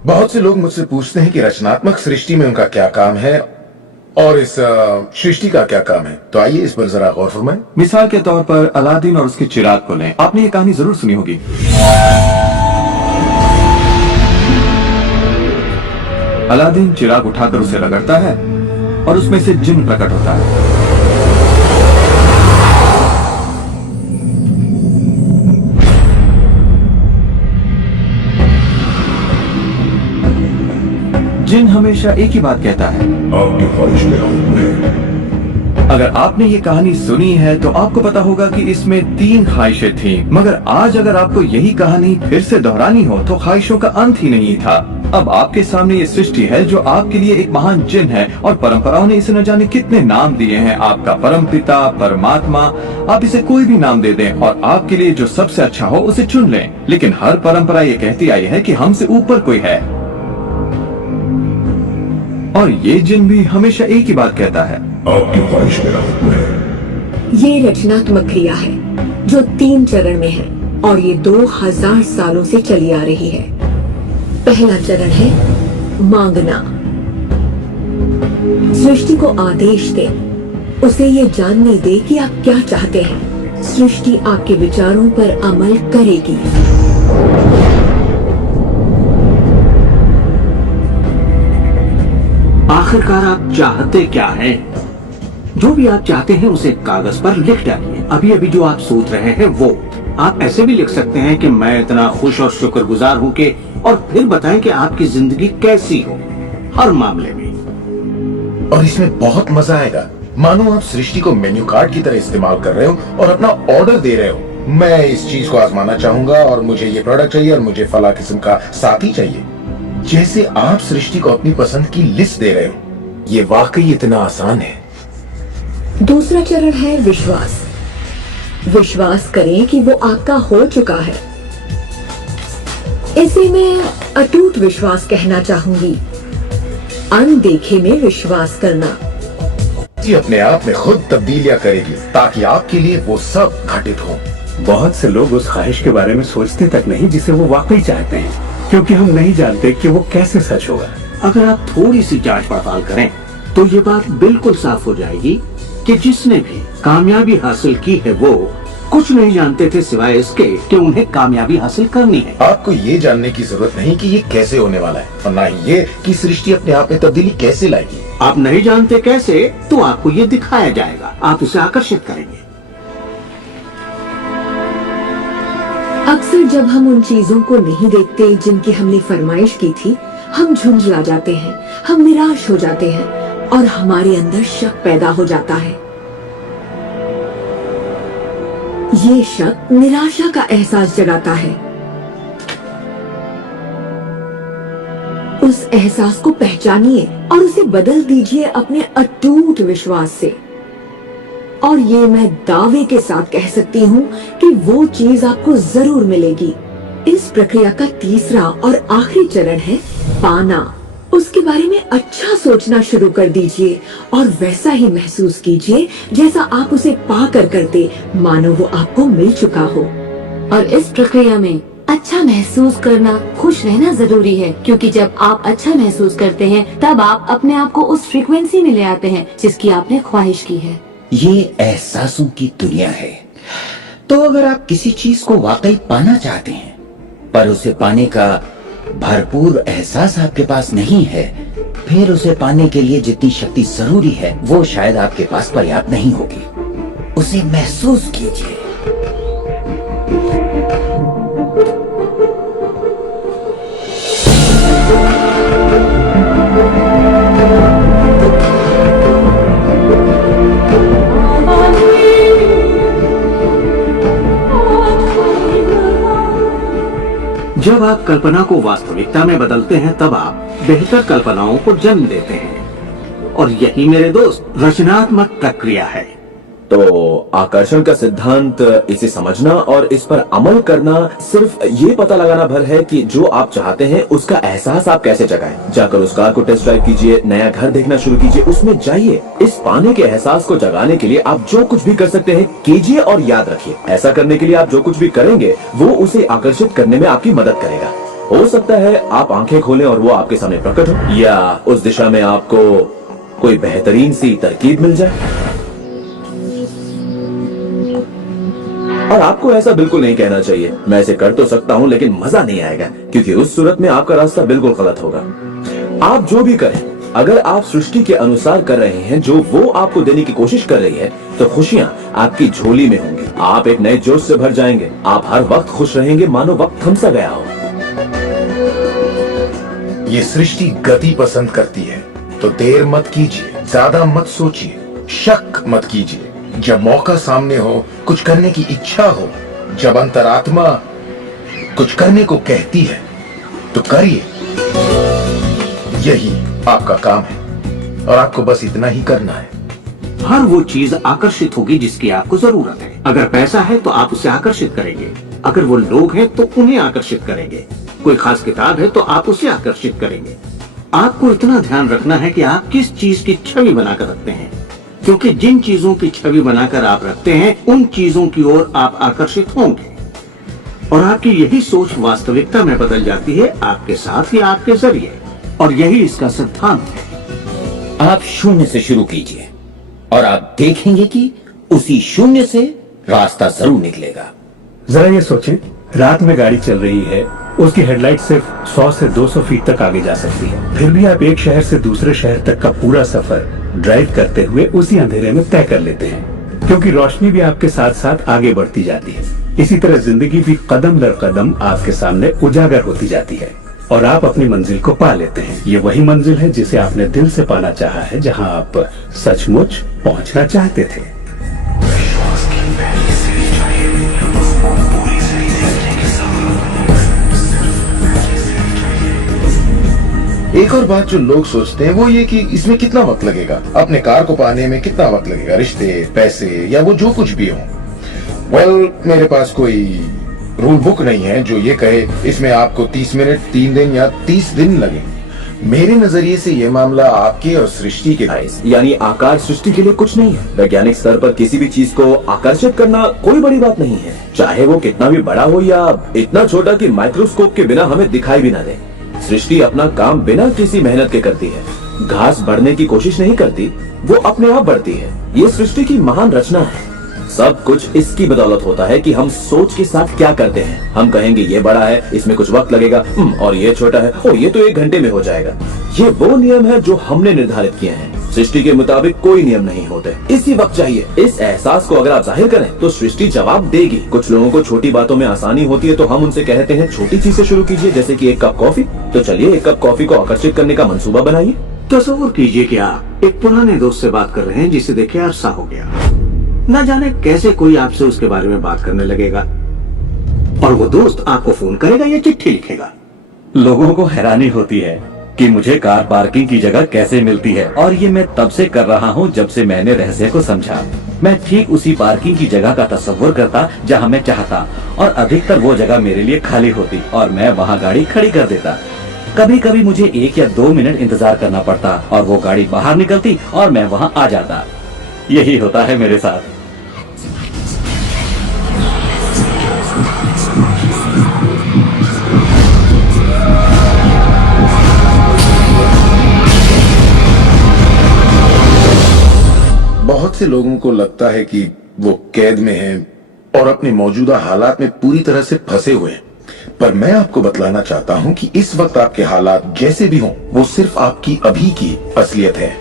बहुत से लोग मुझसे पूछते हैं कि रचनात्मक सृष्टि में उनका क्या काम है और इस सृष्टि का क्या काम है। तो आइए इस पर जरा गौर फरमाएं। मिसाल के तौर पर अलादीन और उसके चिराग को लें। आपने ये कहानी जरूर सुनी होगी। अलादीन चिराग उठाकर उसे रगड़ता है और उसमें से जिन प्रकट होता है। जिन हमेशा एक ही बात कहता है, आपकी ख्वाहिश में रहूं। अगर आपने ये कहानी सुनी है तो आपको पता होगा कि इसमें 3 ख्वाहिशें थीं, मगर आज अगर आपको यही कहानी फिर से दोहरानी हो तो ख्वाहिशों का अंत ही नहीं था। अब आपके सामने ये सृष्टि है जो आपके लिए एक महान जिन है और परंपराओं ने इसे न जाने कितने नाम दिए हैं। आपका परम पिता, परमात्मा, आप इसे कोई भी नाम दे दें और आपके लिए जो सबसे अच्छा हो उसे चुन लें। लेकिन हर परंपरा ये कहती आई है कि हमसे ऊपर कोई है, और ये जिन भी हमेशा एक ही बात कहता है, आपकी ख्वाहिश में रहूं। ये रचनात्मक क्रिया है जो 3 चरण में है और ये 2000 सालों से चली आ रही है। पहला चरण है मांगना। सृष्टि को आदेश दे, उसे ये जानने दे कि आप क्या चाहते हैं। सृष्टि आपके विचारों पर अमल करेगी। आखिरकार आप चाहते क्या हैं? जो भी आप चाहते हैं उसे कागज पर लिख डालिए। अभी अभी जो आप सोच रहे हैं वो आप ऐसे भी लिख सकते हैं कि मैं इतना खुश और शुक्रगुजार हूं कि, और फिर बताएं कि आपकी जिंदगी कैसी हो हर मामले में। और इसमें बहुत मजा आएगा। मानो आप सृष्टि को मेन्यू कार्ड की तरह इस्तेमाल कर रहे हो और अपना ऑर्डर दे रहे हो। मैं इस चीज को आजमाना चाहूंगा और मुझे ये प्रोडक्ट चाहिए और मुझे फला किस्म का साथी चाहिए। जैसे आप सृष्टि को अपनी पसंद की लिस्ट दे रहे हो। ये वाकई इतना आसान है। दूसरा चरण है विश्वास। विश्वास करें कि वो आपका हो चुका है। इसे मैं अटूट विश्वास कहना चाहूंगी। अनदेखे में विश्वास करना। जी अपने आप में खुद तब्दीलियां करेगी ताकि आपके लिए वो सब घटित हो। बहुत से लोग उस ख्वाहिश के बारे में सोचते तक नहीं जिसे वो वाकई चाहते हैं, क्योंकि हम नहीं जानते कि वो कैसे सच होगा। अगर आप थोड़ी सी जांच पड़ताल करें तो ये बात बिल्कुल साफ हो जाएगी कि जिसने भी कामयाबी हासिल की है वो कुछ नहीं जानते थे सिवाय इसके कि उन्हें कामयाबी हासिल करनी है। आपको ये जानने की जरूरत नहीं कि ये कैसे होने वाला है और ना ही ये कि सृष्टि अपने आप में तब्दीली कैसे लाएगी। आप नहीं जानते कैसे, तो आपको ये दिखाया जाएगा, आप उसे आकर्षित करेंगे। अक्सर जब हम उन चीजों को नहीं देखते जिनकी हमने फरमाइश की थी, हम झुंझला जाते हैं, हम निराश हो जाते हैं और हमारे अंदर शक पैदा हो जाता है। ये शक निराशा का एहसास जगाता है। उस एहसास को पहचानिए और उसे बदल दीजिए अपने अटूट विश्वास से। और ये मैं दावे के साथ कह सकती हूँ कि वो चीज आपको जरूर मिलेगी। इस प्रक्रिया का तीसरा और आखिरी चरण है पाना। उसके बारे में अच्छा सोचना शुरू कर दीजिए और वैसा ही महसूस कीजिए जैसा आप उसे पाकर करते, मानो वो आपको मिल चुका हो। और इस प्रक्रिया में अच्छा महसूस करना, खुश रहना जरूरी है, क्योंकि जब आप अच्छा महसूस करते हैं तब आप अपने आप को उस फ्रीक्वेंसी में ले आते हैं जिसकी आपने ख्वाहिश की है। ये एहसासों की दुनिया है। तो अगर आप किसी चीज को वाकई पाना चाहते हैं पर उसे पाने का भरपूर एहसास आपके पास नहीं है, फिर उसे पाने के लिए जितनी शक्ति जरूरी है वो शायद आपके पास पर्याप्त नहीं होगी। उसे महसूस कीजिए। जब आप कल्पना को वास्तविकता में बदलते हैं तब आप बेहतर कल्पनाओं को जन्म देते हैं, और यही मेरे दोस्त रचनात्मक प्रक्रिया है। तो आकर्षण का सिद्धांत, इसे समझना और इस पर अमल करना सिर्फ ये पता लगाना भर है कि जो आप चाहते हैं उसका एहसास आप कैसे जगाएं। जाकर उस कार को टेस्ट ड्राइव कीजिए, नया घर देखना शुरू कीजिए, उसमें जाइए। इस पाने के एहसास को जगाने के लिए आप जो कुछ भी कर सकते हैं कीजिए और याद रखिए, ऐसा करने के लिए आप जो कुछ भी करेंगे वो उसे आकर्षित करने में आपकी मदद करेगा। हो सकता है आप आंखें खोलें और वो आपके सामने प्रकट हो, या उस दिशा में आपको कोई बेहतरीन सी तरकीब मिल जाए। और आपको ऐसा बिल्कुल नहीं कहना चाहिए, मैं इसे कर तो सकता हूँ लेकिन मजा नहीं आएगा, क्योंकि उस सूरत में आपका रास्ता बिल्कुल गलत होगा। आप जो भी करें, अगर आप सृष्टि के अनुसार कर रहे हैं जो वो आपको देने की कोशिश कर रही है, तो खुशियां आपकी झोली में होंगी। आप एक नए जोश से भर जाएंगे। आप हर वक्त खुश रहेंगे मानो वक्त थम सा गया हो। ये सृष्टि गति पसंद करती है, तो देर मत कीजिए, ज्यादा मत सोचिए, शक मत कीजिए। जब मौका सामने हो, कुछ करने की इच्छा हो, जब अंतरात्मा कुछ करने को कहती है तो करिए। यही आपका काम है और आपको बस इतना ही करना है। हर वो चीज आकर्षित होगी जिसकी आपको जरूरत है। अगर पैसा है तो आप उसे आकर्षित करेंगे, अगर वो लोग हैं तो उन्हें आकर्षित करेंगे, कोई खास किताब है तो आप उसे आकर्षित करेंगे। आपको इतना ध्यान रखना है कि आप किस चीज की छवि बनाकर रखते हैं, क्योंकि जिन चीजों की छवि बनाकर आप रखते हैं उन चीजों की ओर आप आकर्षित होंगे, और आपकी यही सोच वास्तविकता में बदल जाती है, आपके साथ या आपके जरिए। और यही इसका सिद्धांत है। आप शून्य से शुरू कीजिए और आप देखेंगे कि उसी शून्य से रास्ता जरूर निकलेगा। जरा ये सोचें, रात में गाड़ी चल रही है, उसकी हेडलाइट सिर्फ 100 से 200 फीट तक आगे जा सकती है, फिर भी आप एक शहर से दूसरे शहर तक का पूरा सफर ड्राइव करते हुए उसी अंधेरे में तय कर लेते हैं, क्योंकि रोशनी भी आपके साथ साथ आगे बढ़ती जाती है। इसी तरह जिंदगी भी कदम दर कदम आपके सामने उजागर होती जाती है और आप अपनी मंजिल को पा लेते हैं। ये वही मंजिल है जिसे आपने दिल से पाना चाहा है, जहां आप सचमुच पहुंचना चाहते थे। एक और बात जो लोग सोचते हैं वो ये कि इसमें कितना वक्त लगेगा, अपने कार को पाने में कितना वक्त लगेगा, रिश्ते, पैसे या वो जो कुछ भी हो। वेल, मेरे पास कोई रूल बुक नहीं है जो ये कहे इसमें आपको 30 मिनट, 3 दिन या 30 दिन लगे। मेरे नजरिए से ये मामला आपके और सृष्टि के यानी आकार सृष्टि के लिए कुछ नहीं है। वैज्ञानिक स्तर पर किसी भी चीज को आकर्षित करना कोई बड़ी बात नहीं है, चाहे वो कितना भी बड़ा हो या इतना छोटा कि माइक्रोस्कोप के बिना हमें दिखाई भी ना दे। सृष्टि अपना काम बिना किसी मेहनत के करती है। घास बढ़ने की कोशिश नहीं करती, वो अपने आप बढ़ती है। ये सृष्टि की महान रचना है। सब कुछ इसकी बदौलत होता है कि हम सोच के साथ क्या करते हैं। हम कहेंगे ये बड़ा है, इसमें कुछ वक्त लगेगा, और ये छोटा है, और ये तो 1 घंटे में हो जाएगा। ये वो नियम है जो हमने निर्धारित किए हैं। सृष्टि के मुताबिक कोई नियम नहीं होते, इसी वक्त चाहिए। इस एहसास को अगर आप जाहिर करें तो सृष्टि जवाब देगी। कुछ लोगों को छोटी बातों में आसानी होती है तो हम उनसे कहते हैं छोटी चीज से शुरू कीजिए, जैसे कि 1 कप कॉफी। तो चलिए 1 कप कॉफी को आकर्षित करने का मंसूबा बनाइए। तस्वीर कीजिए कि आप एक पुराने दोस्त से बात कर रहे हैं जिसे देखे अरसा हो गया। न जाने कैसे कोई आपसे उसके बारे में बात करने लगेगा और वो दोस्त आपको फोन करेगा या चिट्ठी लिखेगा। लोगों को हैरानी होती है कि मुझे कार पार्किंग की जगह कैसे मिलती है, और ये मैं तब से कर रहा हूँ जब से मैंने रहस्य को समझा। मैं ठीक उसी पार्किंग की जगह का तस्वर करता जहाँ मैं चाहता, और अधिकतर वो जगह मेरे लिए खाली होती और मैं वहाँ गाड़ी खड़ी कर देता। कभी कभी मुझे 1 या 2 मिनट इंतजार करना पड़ता और वो गाड़ी बाहर निकलती और मैं वहाँ आ जाता। यही होता है मेरे साथ। बहुत से लोगों को लगता है कि वो कैद में हैं और अपने मौजूदा हालात में पूरी तरह से फंसे हुए हैं, पर मैं आपको बतलाना चाहता हूं कि इस वक्त आपके हालात जैसे भी हों, वो सिर्फ आपकी अभी की असलियत है।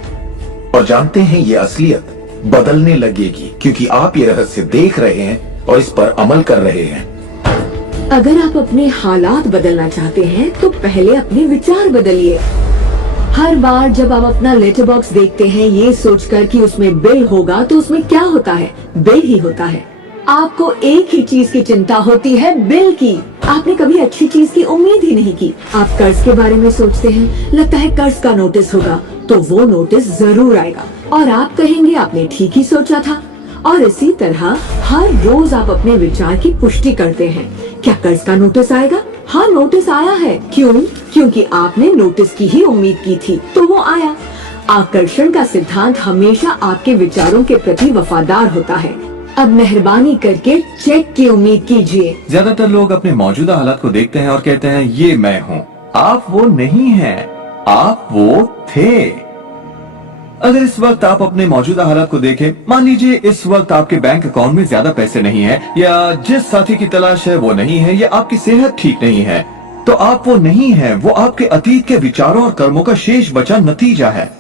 और जानते हैं ये असलियत बदलने लगेगी क्योंकि आप ये रहस्य देख रहे हैं और इस पर अमल कर रहे हैं। अगर आप अपने हालात बदलना चाहते हैं तो पहले अपने विचार बदलिए। हर बार जब आप अपना लेटर बॉक्स देखते हैं ये सोचकर कि उसमें बिल होगा, तो उसमें क्या होता है? बिल ही होता है। आपको एक ही चीज की चिंता होती है, बिल की। आपने कभी अच्छी चीज की उम्मीद ही नहीं की। आप कर्ज के बारे में सोचते हैं, लगता है कर्ज का नोटिस होगा, तो वो नोटिस जरूर आएगा और आप कहेंगे आपने ठीक ही सोचा था। और इसी तरह हर रोज आप अपने विचार की पुष्टि करते हैं। क्या कर्ज का नोटिस आएगा? हाँ, नोटिस आया है। क्यों? क्योंकि आपने नोटिस की ही उम्मीद की थी, तो वो आया। आकर्षण का सिद्धांत हमेशा आपके विचारों के प्रति वफादार होता है। अब मेहरबानी करके चेक की उम्मीद कीजिए। ज्यादातर लोग अपने मौजूदा हालात को देखते हैं और कहते हैं ये मैं हूँ। आप वो नहीं हैं, आप वो थे। अगर इस वक्त आप अपने मौजूदा हालात को देखें, मान लीजिए इस वक्त आपके बैंक अकाउंट में ज्यादा पैसे नहीं है, या जिस साथी की तलाश है वो नहीं है, या आपकी सेहत ठीक नहीं है, तो आप वो नहीं है, वो आपके अतीत के विचारों और कर्मों का शेष बचा नतीजा है।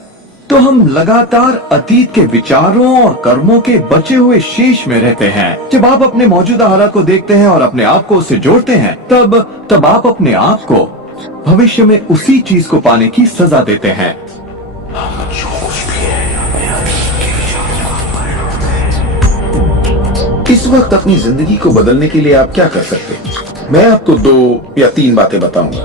तो हम लगातार अतीत के विचारों और कर्मों के बचे हुए शेष में रहते हैं। जब आप अपने मौजूदा हालात को देखते हैं और अपने आप को उससे जोड़ते हैं, तब आप अपने आप को भविष्य में उसी चीज को पाने की सजा देते हैं। इस वक्त अपनी जिंदगी को बदलने के लिए आप क्या कर सकते हैं? मैं आपको 2 या 3 बातें बताऊंगा।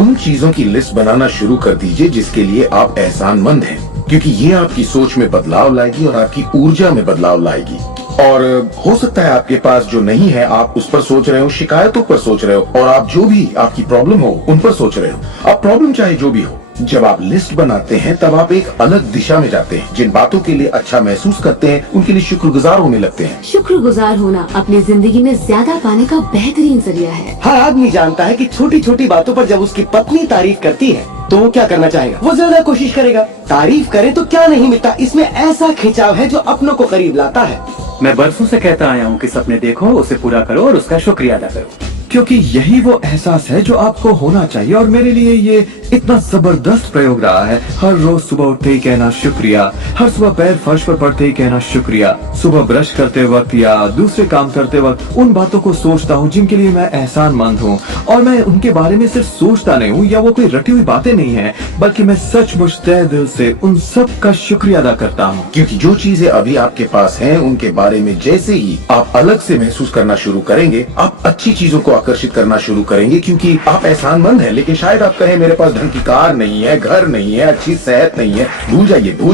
उन चीजों की लिस्ट बनाना शुरू कर दीजिए जिसके लिए आप एहसानमंद हैं, क्योंकि ये आपकी सोच में बदलाव लाएगी और आपकी ऊर्जा में बदलाव लाएगी। और हो सकता है आपके पास जो नहीं है आप उस पर सोच रहे हो, शिकायतों पर सोच रहे हो, और आप जो भी आपकी प्रॉब्लम हो उन पर सोच रहे हो। अब प्रॉब्लम चाहे जो भी हो, जब आप लिस्ट बनाते हैं तब आप एक अलग दिशा में जाते हैं। जिन बातों के लिए अच्छा महसूस करते हैं उनके लिए शुक्रगुजार होने लगते हैं। शुक्रगुजार होना अपनी जिंदगी में ज्यादा पाने का बेहतरीन जरिया है। हर आदमी जानता है कि छोटी छोटी बातों पर जब उसकी पत्नी तारीफ करती है तो वो क्या करना चाहेगा? वो ज्यादा कोशिश करेगा। तारीफ करे तो क्या नहीं मिलता, इसमें ऐसा खिंचाव है जो अपनों को करीब लाता है। मैं बरसों से कहता आया हूँ कि सपने देखो, उसे पूरा करो और उसका शुक्रिया अदा करो, क्योंकि यही वो एहसास है जो आपको होना चाहिए। और मेरे लिए ये इतना जबरदस्त प्रयोग रहा है। हर रोज सुबह उठते ही कहना शुक्रिया, हर सुबह पैर फर्श पर पड़ते ही कहना शुक्रिया, सुबह ब्रश करते वक्त या दूसरे काम करते वक्त उन बातों को सोचता हूँ जिनके लिए मैं एहसानमंद हूँ, और मैं उनके बारे में सिर्फ सोचता नहीं हूँ या वो कोई रटी हुई बातें नहीं है, बल्कि मैं सचमुच तहे दिल से उन सब का शुक्रिया अदा करता हूँ। क्योंकि जो चीजें अभी आपके पास हैं उनके बारे में जैसे ही आप अलग से महसूस करना शुरू करेंगे, आप अच्छी चीजों को आकर्षित करना शुरू करेंगे क्योंकि आप एहसानमंद हैं। लेकिन शायद आप कहें मेरे पास ढंग की कार नहीं है, घर नहीं है, अच्छी सेहत नहीं है। भूल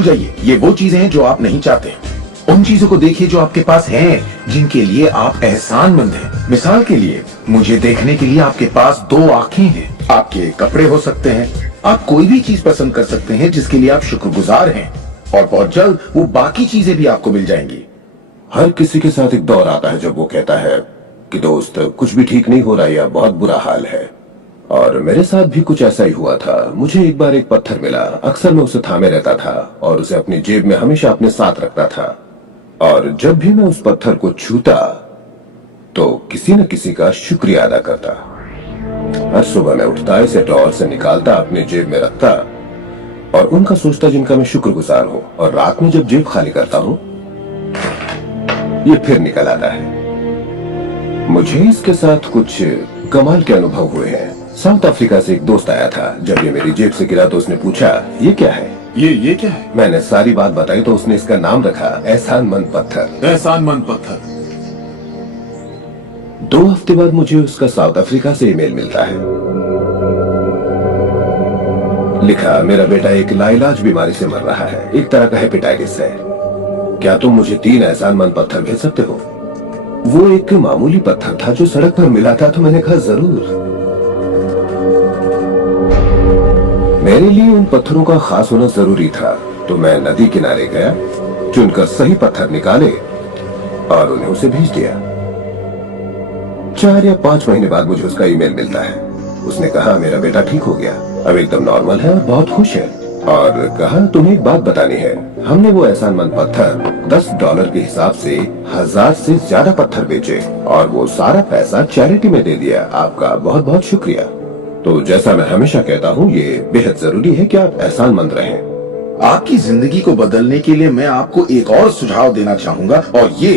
जाइए। ये वो चीजें हैं जो आप नहीं चाहते। उन चीजों को देखिए जो आपके पास हैं, जिनके लिए आप एहसानमंद हैं। मिसाल के लिए मुझे देखने के लिए आपके पास 2 आंखें हैं। आपके कपड़े हो सकते हैं, आप कोई भी चीज पसंद कर सकते हैं जिसके लिए आप शुक्रगुजार हैं, और बहुत जल्द वो बाकी चीजें भी आपको मिल जाएंगी। हर किसी के साथ एक दौर आता है जब वो कहता है कि दोस्त कुछ भी ठीक नहीं हो रहा या बहुत बुरा हाल है, और मेरे साथ भी कुछ ऐसा ही हुआ था। मुझे एक बार एक पत्थर मिला। अक्सर मैं उसे थामे रहता था और उसे अपनी जेब में हमेशा अपने साथ रखता था, और जब भी मैं उस पत्थर को छूता तो किसी न किसी का शुक्रिया अदा करता। हर सुबह मैं उठता, इसे ड्रॉअर से निकालता, अपनी जेब में रखता और उनका सोचता जिनका मैं शुक्रगुजार हूँ, और रात में जब जेब खाली करता हूँ ये फिर निकल आता है। मुझे इसके साथ कुछ कमाल के अनुभव हुए हैं। साउथ अफ्रीका से एक दोस्त आया था। जब ये मेरी जेब से गिरा तो उसने पूछा ये क्या है। ये क्या है? मैंने सारी बात बताई तो उसने इसका नाम रखा एहसानमंद पत्थर। एहसानमंद पत्थर। 2 हफ्ते बाद मुझे उसका साउथ अफ्रीका से ईमेल मिलता है। लिखा, मेरा बेटा एक लाइलाज बीमारी से मर रहा है, एक तरह का हेपेटाइटिस है। क्या तुम मुझे 3 एहसानमंद पत्थर भेज सकते हो? वो एक मामूली पत्थर था जो सड़क पर मिला था, तो मैंने कहा जरूर। मेरे लिए उन पत्थरों का खास होना जरूरी था, तो मैं नदी किनारे गया, चुनकर सही पत्थर निकाले और उन्हें उसे भेज दिया। 4 या 5 महीने बाद मुझे उसका ईमेल मिलता है। उसने कहा मेरा बेटा ठीक हो गया, अब एकदम नॉर्मल है और बहुत खुश है, और कहा तुम्हें एक बात बतानी है। हमने वो एहसानमंद पत्थर $10 के हिसाब से 1000 से ज्यादा पत्थर बेचे और वो सारा पैसा चैरिटी में दे दिया। आपका बहुत बहुत शुक्रिया। तो जैसा मैं हमेशा कहता हूँ, ये बेहद जरूरी है कि आप एहसानमंद रहें। आपकी जिंदगी को बदलने के लिए मैं आपको एक और सुझाव देना चाहूंगा, और ये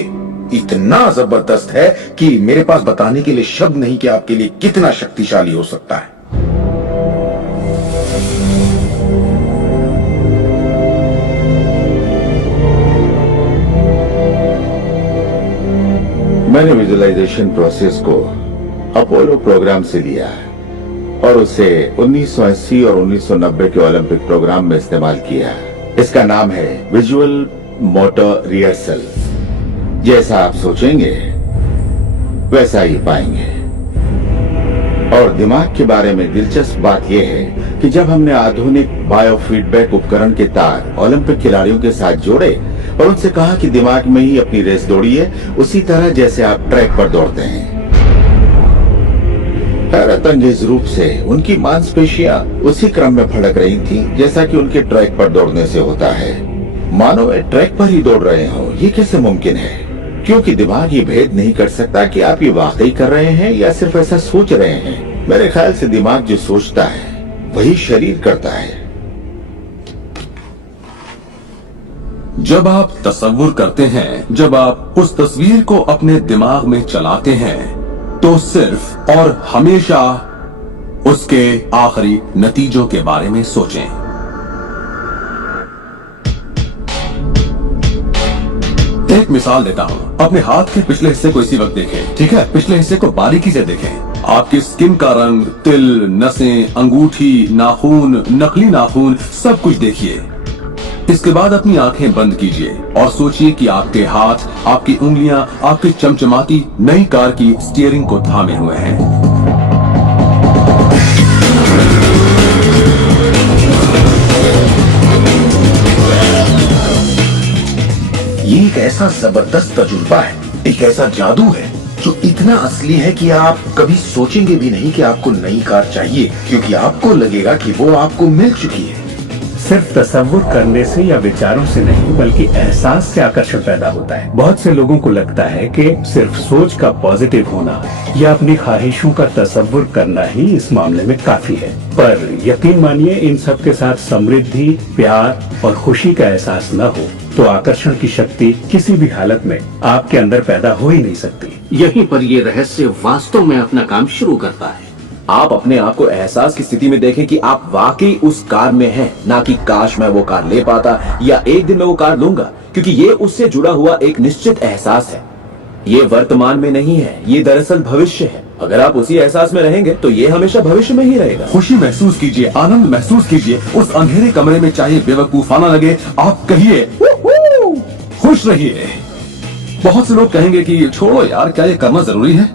इतना जबरदस्त है कि मेरे पास बताने के लिए शब्द नहीं कि आपके लिए कितना शक्तिशाली हो सकता है। मैंने विजुअलाइजेशन प्रोसेस को अपोलो प्रोग्राम से लिया है और उसे 1980 और 1990 के ओलंपिक प्रोग्राम में इस्तेमाल किया है। इसका नाम है विजुअल मोटर रिहर्सल। जैसा आप सोचेंगे वैसा ही पाएंगे। और दिमाग के बारे में दिलचस्प बात यह है कि जब हमने आधुनिक बायोफीडबैक उपकरण के तार ओलंपिक खिलाड़ियों के साथ जोड़े और उनसे कहा कि दिमाग में ही अपनी रेस दौड़िए, उसी तरह जैसे आप ट्रैक पर दौड़ते हैं। हैरतअंगेज रूप से उनकी मांसपेशियां उसी क्रम में फड़क रही थी जैसा कि उनके ट्रैक पर दौड़ने से होता है। मानो वे ट्रैक पर ही दौड़ रहे हो। ये कैसे मुमकिन है? क्योंकि दिमाग ये भेद नहीं कर सकता कि आप ये वाकई कर रहे हैं या सिर्फ ऐसा सोच रहे हैं। मेरे ख्याल से दिमाग जो सोचता है वही शरीर करता है। जब आप तसव्वुर करते हैं, जब आप उस तस्वीर को अपने दिमाग में चलाते हैं, तो सिर्फ और हमेशा उसके आखिरी नतीजों के बारे में सोचें। एक मिसाल देता हूं। अपने हाथ के पिछले हिस्से को इसी वक्त देखें, ठीक है? पिछले हिस्से को बारीकी से देखें। आपकी स्किन का रंग, तिल, नसें, अंगूठी, नाखून, नकली नाखून, सब कुछ देखिए। इसके बाद अपनी आंखें बंद कीजिए और सोचिए कि आपके हाथ, आपकी उंगलियां, आपकी चमचमाती नई कार की स्टीयरिंग को थामे हुए हैं। ये एक ऐसा जबरदस्त तजुर्बा है, एक ऐसा जादू है जो इतना असली है कि आप कभी सोचेंगे भी नहीं कि आपको नई कार चाहिए, क्योंकि आपको लगेगा कि वो आपको मिल चुकी है। सिर्फ तसव्वुर करने से या विचारों से नहीं, बल्कि एहसास से आकर्षण पैदा होता है। बहुत से लोगों को लगता है कि सिर्फ सोच का पॉजिटिव होना या अपनी ख्वाहिशों का तसव्वुर करना ही इस मामले में काफी है। पर यकीन मानिए, इन सब के साथ समृद्धि, प्यार और खुशी का एहसास न हो तो आकर्षण की शक्ति किसी भी हालत में आपके अंदर पैदा हो ही नहीं सकती। यहीं पर ये रहस्य वास्तव में अपना काम शुरू करता है। आप अपने आप को एहसास की स्थिति में देखें कि आप वाकई उस कार में हैं, ना कि काश मैं वो कार ले पाता या एक दिन मैं वो कार लूंगा, क्योंकि ये उससे जुड़ा हुआ एक निश्चित एहसास है। ये वर्तमान में नहीं है, ये दरअसल भविष्य है। अगर आप उसी एहसास में रहेंगे तो ये हमेशा भविष्य में ही रहेगा। खुशी महसूस कीजिए, आनंद महसूस कीजिए। उस अंधेरे कमरे में चाहे बेवकूफाना लगे, आप कहिए "वूहू!" खुश रहिए। बहुत से लोग कहेंगे कि छोड़ो यार, क्या ये करना जरूरी है?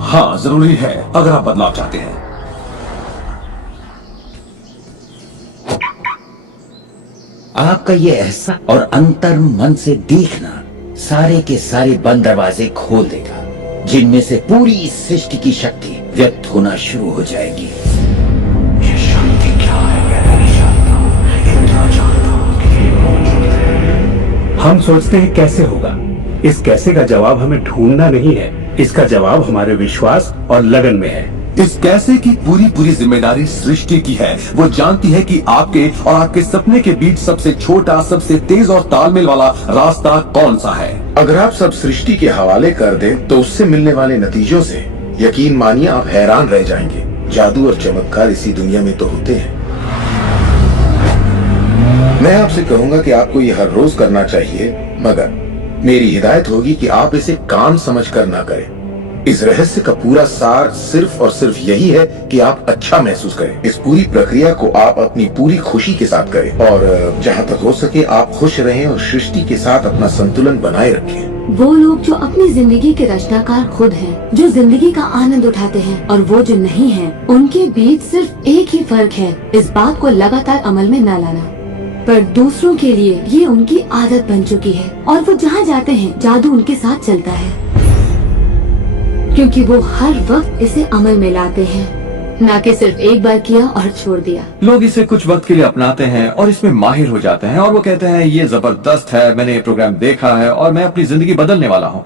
हाँ, जरूरी है अगर आप बदलाव चाहते हैं। आपका ये एहसास और अंतर मन से देखना सारे के सारे बंद दरवाजे खोल देगा, जिनमें से पूरी इस सृष्टि की शक्ति व्यक्त होना शुरू हो जाएगी। ये शक्ति क्या है मैं नहीं जानता, इतना जानता हूं कि ये मौजूद है। हम सोचते हैं कैसे होगा। इस कैसे का जवाब हमें ढूंढना नहीं है, इसका जवाब हमारे विश्वास और लगन में है। इस कैसे की पूरी जिम्मेदारी सृष्टि की है। वो जानती है कि आपके और आपके सपने के बीच सबसे छोटा, सबसे तेज और तालमेल वाला रास्ता कौन सा है। अगर आप सब सृष्टि के हवाले कर दें तो उससे मिलने वाले नतीजों से यकीन मानिए आप हैरान रह जाएंगे। जादू और चमत्कार इसी दुनिया में तो होते हैं। मैं आपसे कहूंगा कि आपको ये हर रोज करना चाहिए, मगर मेरी हिदायत होगी कि आप इसे काम समझकर ना करें। इस रहस्य का पूरा सार सिर्फ और सिर्फ यही है कि आप अच्छा महसूस करें। इस पूरी प्रक्रिया को आप अपनी पूरी खुशी के साथ करें और जहाँ तक हो सके आप खुश रहें और सृष्टि के साथ अपना संतुलन बनाए रखें। वो लोग जो अपनी जिंदगी के रचनाकार खुद हैं, जो जिंदगी का आनंद उठाते हैं, और वो जो नहीं हैं, उनके बीच सिर्फ एक ही फर्क है, इस बात को लगातार अमल में न लाना। पर दूसरों के लिए ये उनकी आदत बन चुकी है और वो जहाँ जाते हैं जादू उनके साथ चलता है, क्योंकि वो हर वक्त इसे अमल में लाते हैं, न कि सिर्फ एक बार किया और छोड़ दिया। लोग इसे कुछ वक्त के लिए अपनाते हैं और इसमें माहिर हो जाते हैं और वो कहते हैं ये जबरदस्त है, मैंने ये प्रोग्राम देखा है और मैं अपनी जिंदगी बदलने वाला हूँ।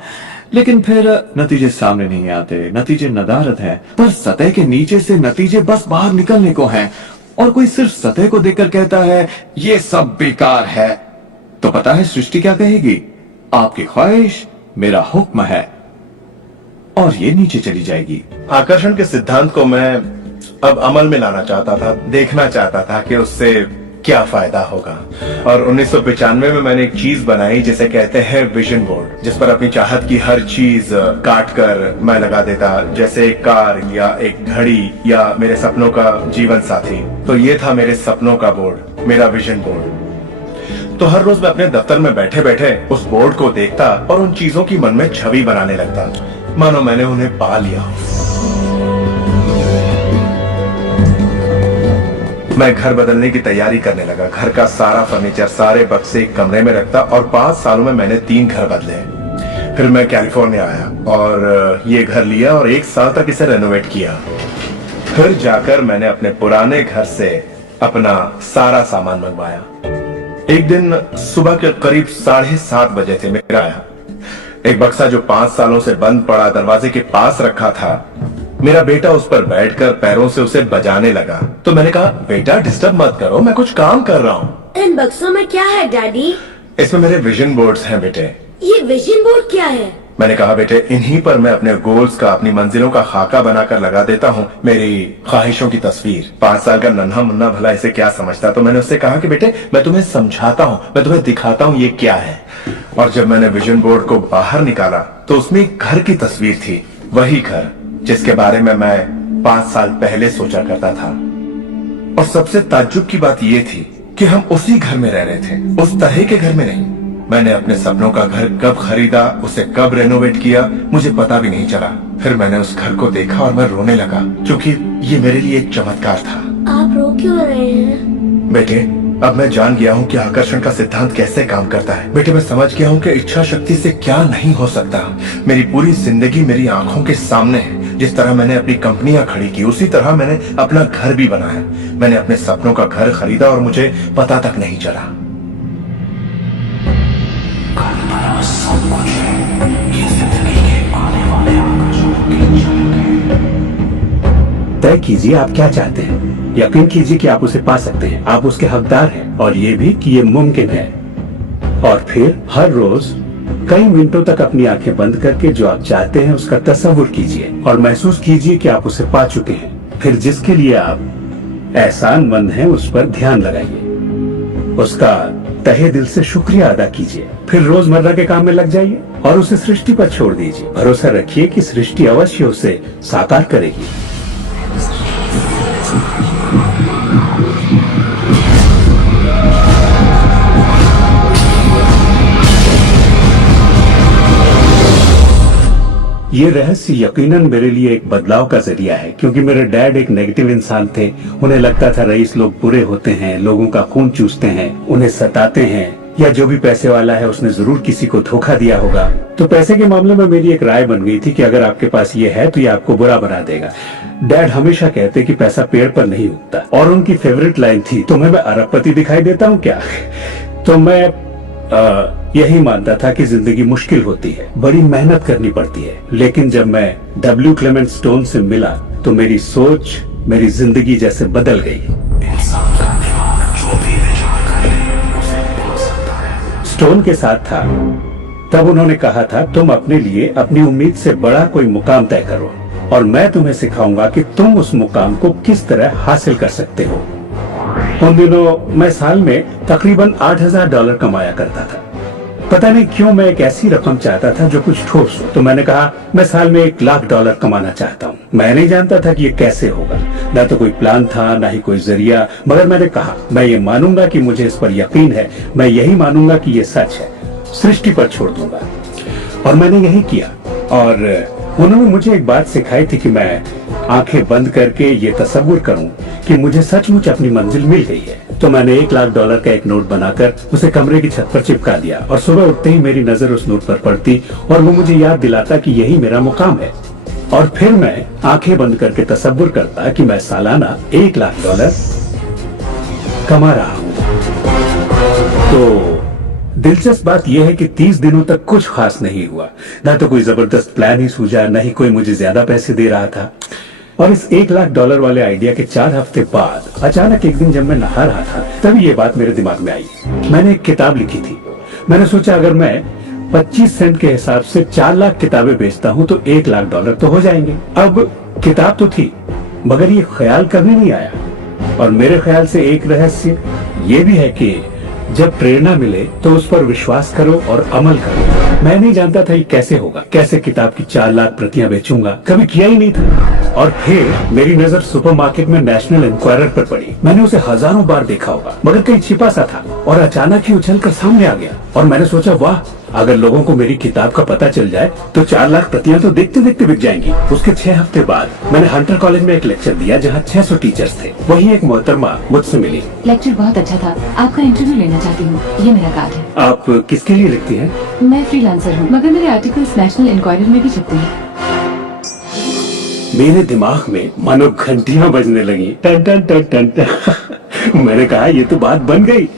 लेकिन फिर नतीजे सामने नहीं आते, नतीजे नदारद हैं। पर सतह के नीचे से नतीजे बस बाहर निकलने को हैं और कोई सिर्फ सतह को देखकर कहता है ये सब बेकार है। तो पता है सृष्टि क्या कहेगी? आपकी ख्वाहिश मेरा हुक्म है, और ये नीचे चली जाएगी। आकर्षण के सिद्धांत को मैं अब अमल में लाना चाहता था, देखना चाहता था कि उससे क्या फायदा होगा। और 1995 में मैंने एक चीज बनाई जिसे कहते हैं विजन बोर्ड, जिस पर अपनी चाहत की हर चीज काट कर मैं लगा देता, जैसे एक कार या एक घड़ी या मेरे सपनों का जीवन साथी। तो ये था मेरे सपनों का बोर्ड, मेरा विजन बोर्ड। तो हर रोज मैं अपने दफ्तर में बैठे बैठे उस बोर्ड को देखता और उन चीजों की मन में छवि बनाने लगता, मानो मैंने उन्हें पा लिया। मैं घर बदलने की तैयारी करने लगा। घर का सारा फर्नीचर, सारे बक्से एक कमरे में रखता और 5 सालों में मैंने 3 घर बदले। फिर मैं कैलिफोर्निया आया और ये घर लिया और 1 साल तक इसे रेनोवेट किया। फिर जाकर मैंने अपने पुराने घर से अपना सारा सामान मंगवाया। एक दिन सुबह के करीब 7:30 बजे थे, मेरा आया एक बक्सा जो 5 सालों से बंद पड़ा दरवाजे के पास रखा था। मेरा बेटा उस पर बैठकर पैरों से उसे बजाने लगा। तो मैंने कहा, बेटा डिस्टर्ब मत करो, मैं कुछ काम कर रहा हूँ। इन बक्सों में क्या है डैडी? इसमें मेरे विजन बोर्ड्स हैं बेटे। ये विजन बोर्ड क्या है? मैंने कहा, बेटे इन्हीं पर मैं अपने गोल्स का, अपनी मंजिलों का खाका बनाकर लगा देता हूँ, मेरी ख्वाहिशों की तस्वीर। 5 साल का नन्हा मुन्ना भला इसे क्या समझता। तो मैंने उससे कहा कि बेटे मैं तुम्हें समझाता हूँ, मैं तुम्हें दिखाता हूँ ये क्या है। और जब मैंने विजन बोर्ड को बाहर निकाला तो उसमें एक घर की तस्वीर थी, वही घर जिसके बारे में मैं 5 साल पहले सोचा करता था। और सबसे ताज्जुब की बात यह थी कि हम उसी घर में रह रहे थे, उस तरह के घर में नहीं। मैंने अपने सपनों का घर कब खरीदा, उसे कब रेनोवेट किया, मुझे पता भी नहीं चला। फिर मैंने उस घर को देखा और मैं रोने लगा, क्योंकि ये मेरे लिए एक चमत्कार था। आप रो क्यों रहे हैं? बेटे अब मैं जान गया हूँ कि आकर्षण का सिद्धांत कैसे काम करता है। बेटे मैं समझ गया हूँ कि इच्छा शक्ति से क्या नहीं हो सकता। मेरी पूरी जिंदगी मेरी आंखों के सामने है। जिस तरह मैंने अपनी कंपनियां खड़ी की, उसी तरह मैंने अपना घर भी बनाया। मैंने अपने सपनों का घर खरीदा और मुझे पता तक नहीं चला। सब कुछ है, ये जिंदगी के आने वाले आकर्षणों की झलक है। तय कीजिए आप क्या चाहते हैं। यकीन कीजिए कि आप उसे पा सकते हैं, आप उसके हकदार हैं, और ये भी कि ये मुमकिन है। और फिर हर रोज कई मिनटों तक अपनी आंखें बंद करके जो आप चाहते हैं उसका तस्वुर कीजिए और महसूस कीजिए कि आप उसे पा चुके हैं। फिर जिसके लिए आप एहसानमंद हैं उस पर ध्यान लगाइए, उसका तहे दिल से शुक्रिया अदा कीजिए। फिर रोजमर्रा के काम में लग जाइए। और उसे सृष्टि पर छोड़ दीजिए। भरोसा रखिए कि सृष्टि अवश्य उसे साकार करेगी। ये रहस्य यकीनन मेरे लिए एक बदलाव का जरिया है, क्योंकि मेरे डैड एक नेगेटिव इंसान थे। उन्हें लगता था रईस लोग बुरे होते हैं, लोगों का खून चूसते हैं, उन्हें सताते हैं, या जो भी पैसे वाला है उसने जरूर किसी को धोखा दिया होगा। तो पैसे के मामले में मेरी एक राय बन गई थी कि अगर आपके पास ये है तो ये आपको बुरा बना देगा। डैड हमेशा कहते कि पैसा पेड़ पर नहीं उगता, और उनकी फेवरेट लाइन थी, तुम्हें मैं अरबपति दिखाई देता हूँ क्या? तो मैं यही मानता था कि जिंदगी मुश्किल होती है, बड़ी मेहनत करनी पड़ती है। लेकिन जब मैं डब्ल्यू क्लेमेंट स्टोन से मिला तो मेरी सोच, मेरी जिंदगी जैसे बदल गई। इंसान का दिमाग जो भी विचार करे उसे भूल सकता है। स्टोन के साथ था तब उन्होंने कहा था, तुम अपने लिए अपनी उम्मीद से बड़ा कोई मुकाम तय करो और मैं तुम्हें सिखाऊंगा कि तुम उस मुकाम को किस तरह हासिल कर सकते हो। उन दिनों मैं साल में तकरीबन $8,000 कमाया करता था। पता नहीं क्यों मैं एक ऐसी रकम चाहता था जो कुछ ठोस हो। तो मैंने कहा मैं साल में $1,00,000 कमाना चाहता हूँ। मैं नहीं जानता था कि ये कैसे होगा, ना तो कोई प्लान था ना ही कोई जरिया, मगर मैंने कहा मैं ये मानूंगा कि मुझे इस पर यकीन है, मैं यही मानूंगा कि ये सच है, सृष्टि पर छोड़ दूंगा। और मैंने यही किया। और उन्होंने मुझे एक बात सिखाई थी कि मैं आंखें बंद करके ये तसव्वुर करूं कि मुझे सचमुच अपनी मंजिल मिल गई है। तो मैंने $1,00,000 का एक नोट बनाकर उसे कमरे की छत पर चिपका दिया, और सुबह उठते ही मेरी नजर उस नोट पर पड़ती और वो मुझे याद दिलाता कि यही मेरा मुकाम है। और फिर मैं आंखें बंद करके तसव्वुर करता कि मैं सालाना $1,00,000 कमा रहा हूं। तो दिलचस्प बात यह है कि 30 दिनों तक कुछ खास नहीं हुआ। ना तो कोई जबरदस्त प्लान ही सूझा, न ही कोई मुझे ज्यादा पैसे दे रहा था। और इस $1,00,000 वाले आइडिया के 4 हफ्ते बाद अचानक एक दिन जब मैं नहा रहा था तभी ये बात मेरे दिमाग में आई। मैंने एक किताब लिखी थी। मैंने सोचा अगर मैं 25 सेंट के हिसाब से 4 लाख किताबें बेचता हूँ तो $1,00,000 तो हो जाएंगे। अब किताब तो थी, मगर ये ख्याल कभी नहीं आया। और मेरे ख्याल से एक रहस्य ये भी है कि जब प्रेरणा मिले तो उस पर विश्वास करो और अमल करो। मैं नहीं जानता था ये कैसे होगा, कैसे किताब की 4 लाख प्रतियां बेचूंगा, कभी किया ही नहीं था। और फिर मेरी नजर सुपरमार्केट में नेशनल इंक्वायरर पर पड़ी। मैंने उसे हजारों बार देखा होगा, मगर कहीं छिपा सा था, और अचानक ही उछलकर सामने आ गया। और मैंने सोचा वाह, अगर लोगों को मेरी किताब का पता चल जाए तो 4 लाख प्रतियां तो देखते देखते बिक जाएंगी। उसके 6 हफ्ते बाद मैंने हंटर कॉलेज में एक लेक्चर दिया जहाँ 600 टीचर्स थे। वहीं एक मोहतरमा मुझसे मिली। लेक्चर बहुत अच्छा था, आपका इंटरव्यू लेना चाहती हूँ, ये मेरा कार्ड है। आप किसके लिए लिखती हैं? मैं फ्रीलांसर हूँ, मगर मेरे आर्टिकल्स नेशनल इंक्वायरर में भी छपते हैं। मेरे दिमाग में मानो घंटियां बजने लगी, टन टन टन टन टन। मैंने कहा ये तो बात बन गई।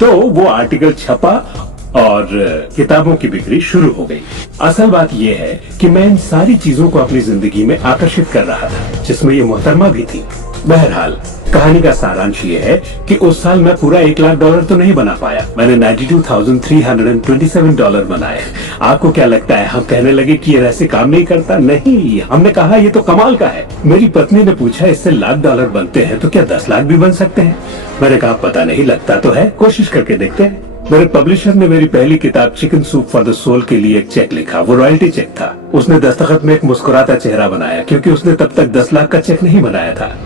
तो वो आर्टिकल छपा और किताबों की बिक्री शुरू हो गई। असल बात यह है कि मैं इन सारी चीजों को अपनी जिंदगी में आकर्षित कर रहा था, जिसमें ये मोहतरमा भी थी। बहरहाल कहानी का सारांश ये है कि उस साल मैं पूरा $1,00,000 तो नहीं बना पाया। मैंने $92,327 बनाए। आपको क्या लगता है हम कहने लगे कि ये ऐसे काम नहीं करता? नहीं, हमने कहा ये तो कमाल का है। मेरी पत्नी ने पूछा इससे $1,00,000 बनते हैं तो क्या 10 लाख भी बन सकते हैं? मैंने कहा पता नहीं, लगता तो है, कोशिश करके देखते हैं। मेरे पब्लिशर ने मेरी पहली किताब chicken soup for the soul के लिए एक चेक लिखा। वो रॉयल्टी चेक था। उसने दस्तखत में एक मुस्कुराता चेहरा बनाया, क्योंकि उसने तब तक 10 लाख का चेक नहीं बनाया था।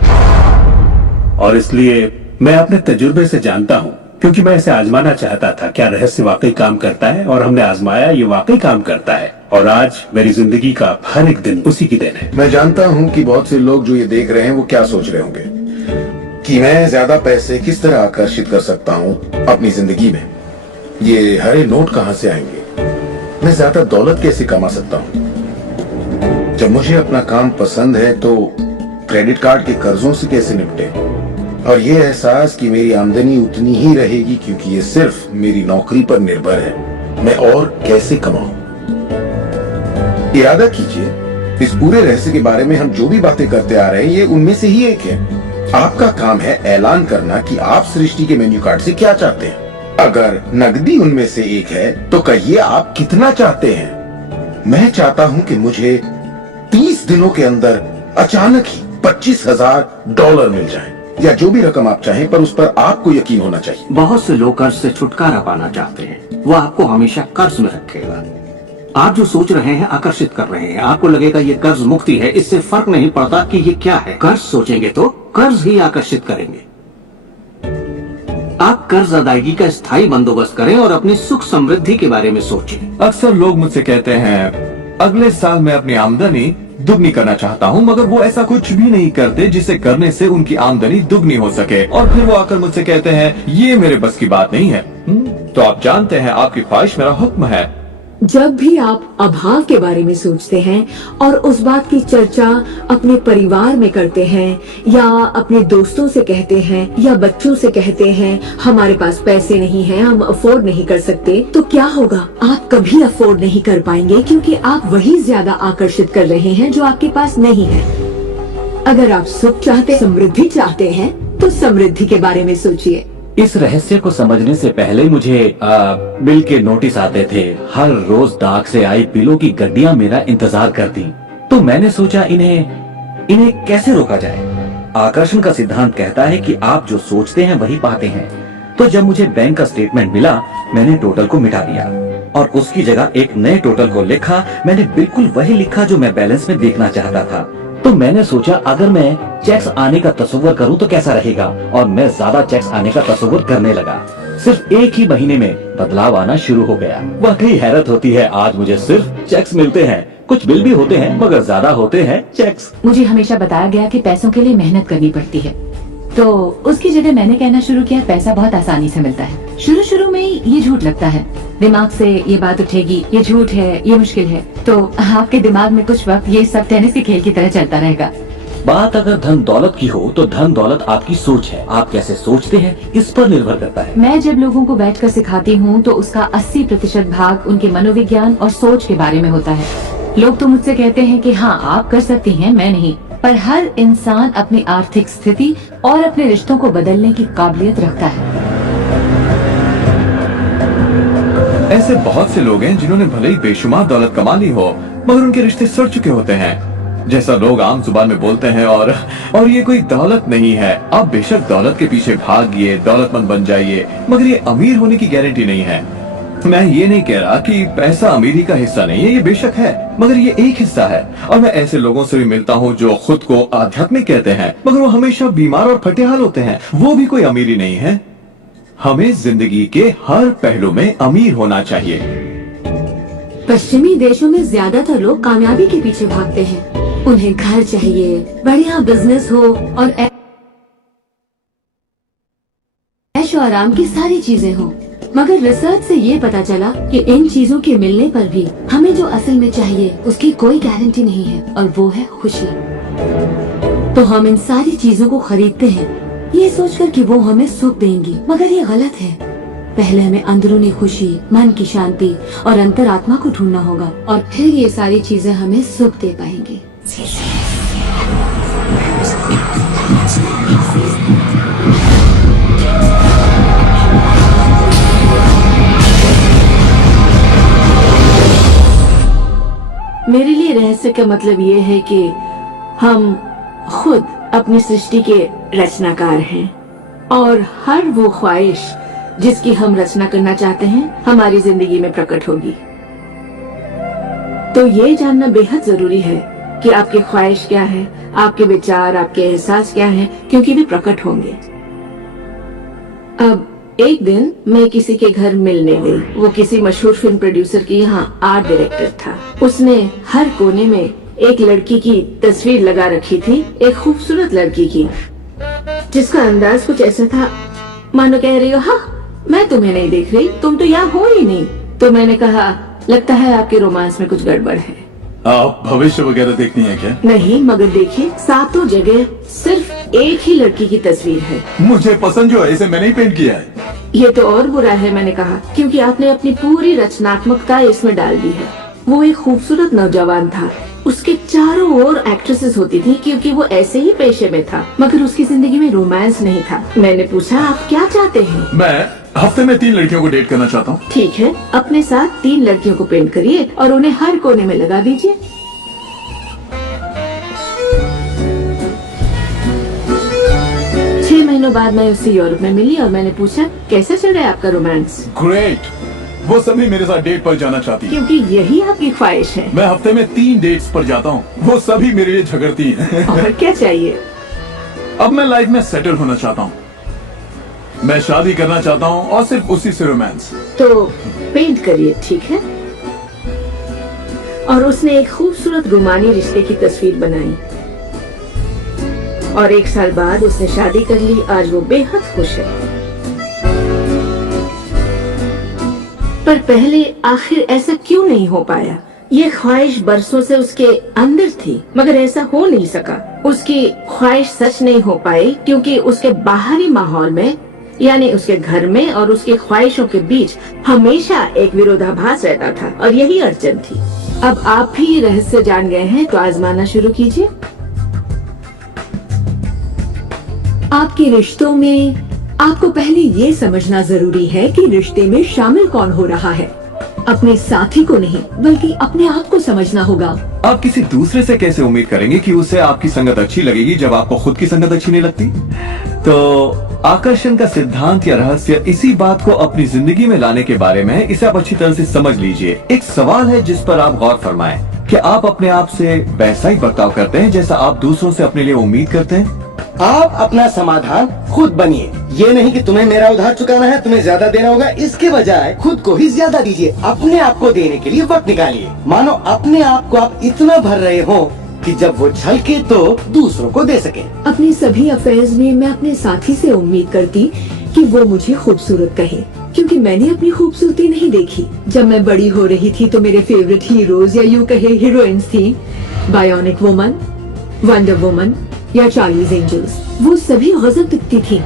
और इसलिए मैं अपने तजुर्बे से जानता हूँ, क्योंकि मैं इसे आजमाना चाहता था क्या रहस्य वाकई काम करता है, और हमने आजमाया, ये वाकई काम करता है। और आज मेरी जिंदगी का हर एक दिन उसी की देन है। मैं जानता हूँ कि बहुत से लोग जो ये देख रहे हैं वो क्या सोच रहे होंगे कि मैं ज्यादा पैसे किस तरह आकर्षित कर सकता हूँ अपनी जिंदगी में। ये हरे नोट कहाँ से आएंगे, मैं ज्यादा दौलत कैसे कमा सकता हूँ। जब मुझे अपना काम पसंद है तो क्रेडिट कार्ड के कर्जों से कैसे निपटे, और ये एहसास कि मेरी आमदनी उतनी ही रहेगी क्योंकि ये सिर्फ मेरी नौकरी पर निर्भर है, मैं और कैसे कमाऊं। इरादा कीजिए इस पूरे रहस्य के बारे में हम जो भी बातें करते आ रहे हैं ये उनमें से ही एक है। आपका काम है ऐलान करना कि आप सृष्टि के मेन्यू कार्ड से क्या चाहते हैं। अगर नकदी उनमें से एक है तो कहिए आप कितना चाहते हैं। मैं चाहता हूं कि मुझे 30 दिनों के अंदर अचानक ही $25,000 मिल जाए, या जो भी रकम आप चाहें, पर उस पर आपको यकीन होना चाहिए। बहुत से लोग कर्ज से छुटकारा पाना चाहते हैं, वो आपको हमेशा कर्ज में रखेगा। आप जो सोच रहे हैं आकर्षित कर रहे हैं। आपको लगेगा ये कर्ज मुक्ति है, इससे फर्क नहीं पड़ता कि ये क्या है। कर्ज सोचेंगे तो कर्ज ही आकर्षित करेंगे। आप कर्ज अदायगी का स्थायी बंदोबस्त करें और अपनी सुख समृद्धि के बारे में सोचें। अक्सर लोग मुझसे कहते हैं अगले साल मैं अपनी आमदनी दुगनी करना चाहता हूँ, मगर वो ऐसा कुछ भी नहीं करते जिसे करने से उनकी आमदनी दुगनी हो सके। और फिर वो आकर मुझसे कहते हैं ये मेरे बस की बात नहीं है। तो आप जानते हैं आपकी ख्वाहिश मेरा हुक्म है। जब भी आप अभाव के बारे में सोचते हैं और उस बात की चर्चा अपने परिवार में करते हैं या अपने दोस्तों से कहते हैं या बच्चों से कहते हैं हमारे पास पैसे नहीं हैं, हम अफोर्ड नहीं कर सकते, तो क्या होगा? आप कभी अफोर्ड नहीं कर पाएंगे, क्योंकि आप वही ज्यादा आकर्षित कर रहे हैं जो आपके पास नहीं है। अगर आप सुख चाहते, समृद्धि चाहते हैं, तो समृद्धि के बारे में सोचिए। इस रहस्य को समझने से पहले मुझे बिल के नोटिस आते थे। हर रोज डाक से आई बिलों की गड्डियां मेरा इंतजार करती। तो मैंने सोचा इन्हें कैसे रोका जाए। आकर्षण का सिद्धांत कहता है कि आप जो सोचते हैं वही पाते हैं। तो जब मुझे बैंक का स्टेटमेंट मिला, मैंने टोटल को मिटा दिया और उसकी जगह एक नए टोटल को लिखा। मैंने बिल्कुल वही लिखा जो मैं बैलेंस में देखना चाहता था। तो मैंने सोचा अगर मैं चेक्स आने का तस्वीर करूं तो कैसा रहेगा, और मैं ज्यादा चेक्स आने का तस्वीर करने लगा। सिर्फ एक ही महीने में बदलाव आना शुरू हो गया। वाकई हैरत होती है, आज मुझे सिर्फ चेक्स मिलते हैं। कुछ बिल भी होते हैं मगर ज्यादा होते हैं चेक्स। मुझे हमेशा बताया गया कि पैसों के लिए मेहनत करनी पड़ती है, तो उसकी जगह मैंने कहना शुरू किया पैसा बहुत आसानी से मिलता है। शुरू में ये झूठ लगता है, दिमाग से ये बात उठेगी ये झूठ है, ये मुश्किल है, तो आपके दिमाग में कुछ वक्त ये सब टेनिस के खेल की तरह चलता रहेगा। बात अगर धन दौलत की हो तो धन दौलत आपकी सोच है। आप कैसे सोचते हैं इस पर निर्भर करता है। मैं जब लोगों को बैठकर सिखाती हूँ तो उसका 80% भाग उनके मनोविज्ञान और सोच के बारे में होता है। लोग तो मुझसे कहते हैं कि हाँ आप कर सकती हैं, मैं नहीं। पर हर इंसान अपनी आर्थिक स्थिति और अपने रिश्तों को बदलने की काबिलियत रखता है। ऐसे बहुत से लोग हैं जिन्होंने भले ही बेशुमार दौलत कमा ली हो, मगर उनके रिश्ते सड़ चुके होते हैं, जैसा लोग आम जुबान में बोलते हैं। और ये कोई दौलत नहीं है। आप बेशक दौलत के पीछे भागिए, दौलतमंद बन जाइए, मगर ये अमीर होने की गारंटी नहीं है। मैं ये नहीं कह रहा कि पैसा अमीरी का हिस्सा नहीं है, ये बेशक है, मगर ये एक हिस्सा है। और मैं ऐसे लोगों से भी मिलता हूँ जो खुद को आध्यात्मिक कहते हैं, मगर वो हमेशा बीमार और फटेहाल होते हैं। वो भी कोई अमीरी नहीं है। हमें जिंदगी के हर पहलू में अमीर होना चाहिए। पश्चिमी देशों में ज्यादातर लोग कामयाबी के पीछे भागते हैं। उन्हें घर चाहिए, बढ़िया बिजनेस हो और ऐशो आराम की सारी चीजें हो। मगर रिसर्च से ये पता चला कि इन चीजों के मिलने पर भी हमें जो असल में चाहिए उसकी कोई गारंटी नहीं है, और वो है खुशी। तो हम इन सारी चीजों को खरीदते हैं ये सोचकर कि वो हमें सुख देंगी, मगर ये गलत है। पहले हमें अंदरूनी खुशी, मन की शांति और अंतरात्मा को ढूंढना होगा, और फिर ये सारी चीजें हमें सुख दे पाएंगी। मेरे लिए रहस्य का मतलब ये है कि हम खुद अपनी सृष्टि के रचनाकार हैं, और हर वो ख्वाहिश जिसकी हम रचना करना चाहते हैं हमारी जिंदगी में प्रकट होगी। तो ये जानना बेहद जरूरी है कि आपकी ख्वाहिश क्या है, आपके विचार, आपके एहसास क्या हैं, क्योंकि वे प्रकट होंगे। अब एक दिन मैं किसी के घर मिलने गई। वो किसी मशहूर फिल्म प्रोड्यूसर की यहाँ आर्ट डायरेक्टर था। उसने हर कोने में एक लड़की की तस्वीर लगा रखी थी, एक खूबसूरत लड़की की, जिसका अंदाज कुछ ऐसा था मानो कह रही हो हाँ मैं तुम्हें नहीं देख रही, तुम तो यहाँ हो ही नहीं। तो मैंने कहा लगता है आपके रोमांस में कुछ गड़बड़ है। आप भविष्य वगैरह देखनी है क्या? नहीं, मगर देखिए सातों जगह सिर्फ एक ही लड़की की तस्वीर है। मुझे पसंद जो है इसे मैंने ही पेंट किया है। ये तो और बुरा है, मैंने कहा, क्योंकि आपने अपनी पूरी रचनात्मकता इसमें डाल दी है। वो एक खूबसूरत नौजवान था, उसके चारों ओर एक्ट्रेसेस होती थी क्योंकि वो ऐसे ही पेशे में था, मगर उसकी जिंदगी में रोमांस नहीं था। मैंने पूछा आप क्या चाहते हैं? मैं हफ्ते में 3 लड़कियों को डेट करना चाहता हूँ। ठीक है, अपने साथ 3 लड़कियों को पेंट करिए और उन्हें हर कोने में लगा दीजिए। महीनों बाद मैं उससे यूरोप में मिली और मैंने पूछा कैसा चल रहा है आपका रोमांस? ग्रेट, वो सभी मेरे साथ डेट पर जाना चाहती है। क्योंकि यही आपकी ख्वाहिश है। मैं हफ्ते में 3 डेट्स पर जाता हूँ, वो सभी मेरे लिए झगड़ती हैं। और क्या चाहिए? अब मैं लाइफ में सेटल होना चाहता हूँ, मैं शादी करना चाहता हूँ और सिर्फ उसी से रोमांस। तो पेंट करिए, ठीक है? और उसने एक खूबसूरत रूमानी रिश्ते की तस्वीर बनाई और 1 साल बाद उसने शादी कर ली। आज वो बेहद खुश है। पर पहले आखिर ऐसा क्यों नहीं हो पाया? ये ख्वाहिश बरसों से उसके अंदर थी, मगर ऐसा हो नहीं सका। उसकी ख्वाहिश सच नहीं हो पाई क्योंकि उसके बाहरी माहौल में, यानी उसके घर में और उसकी ख्वाहिशों के बीच हमेशा एक विरोधाभास रहता था और यही अड़चन थी। अब आप भी ये रहस्य जान गए हैं, तो आजमाना शुरू कीजिए। आपके रिश्तों में आपको पहले ये समझना जरूरी है कि रिश्ते में शामिल कौन हो रहा है। अपने साथी को नहीं, बल्कि अपने आप को समझना होगा। आप किसी दूसरे से कैसे उम्मीद करेंगे कि उसे आपकी संगत अच्छी लगेगी जब आपको खुद की संगत अच्छी नहीं लगती? तो आकर्षण का सिद्धांत या रहस्य इसी बात को अपनी जिंदगी में लाने के बारे में है। इसे आप अच्छी तरह से समझ लीजिए। एक सवाल है जिस पर आप गौर फरमाएं कि आप अपने आप से वैसा ही बर्ताव करते हैं जैसा आप दूसरों से अपने लिए उम्मीद करते हैं। आप अपना समाधान खुद बनिए। ये नहीं कि तुम्हें मेरा उधार चुकाना है, तुम्हें ज्यादा देना होगा, इसके बजाय खुद को ही ज्यादा दीजिए। अपने आप को देने के लिए वक्त निकालिए। मानो अपने आप को आप इतना भर रहे हो कि जब वो झलके तो दूसरों को दे सके। अपने सभी अफेयर्स में मैं अपने साथी से उम्मीद करती कि वो मुझे खूबसूरत कहे, क्योंकि मैंने अपनी खूबसूरती नहीं देखी। जब मैं बड़ी हो रही थी तो मेरे फेवरेट हीरोज या यूं कहे हीरोइंस थी, बायोनिक वुमन, वंडर वुमन या चार्लीज एंजल्स। वो सभी गजब दिखती थी,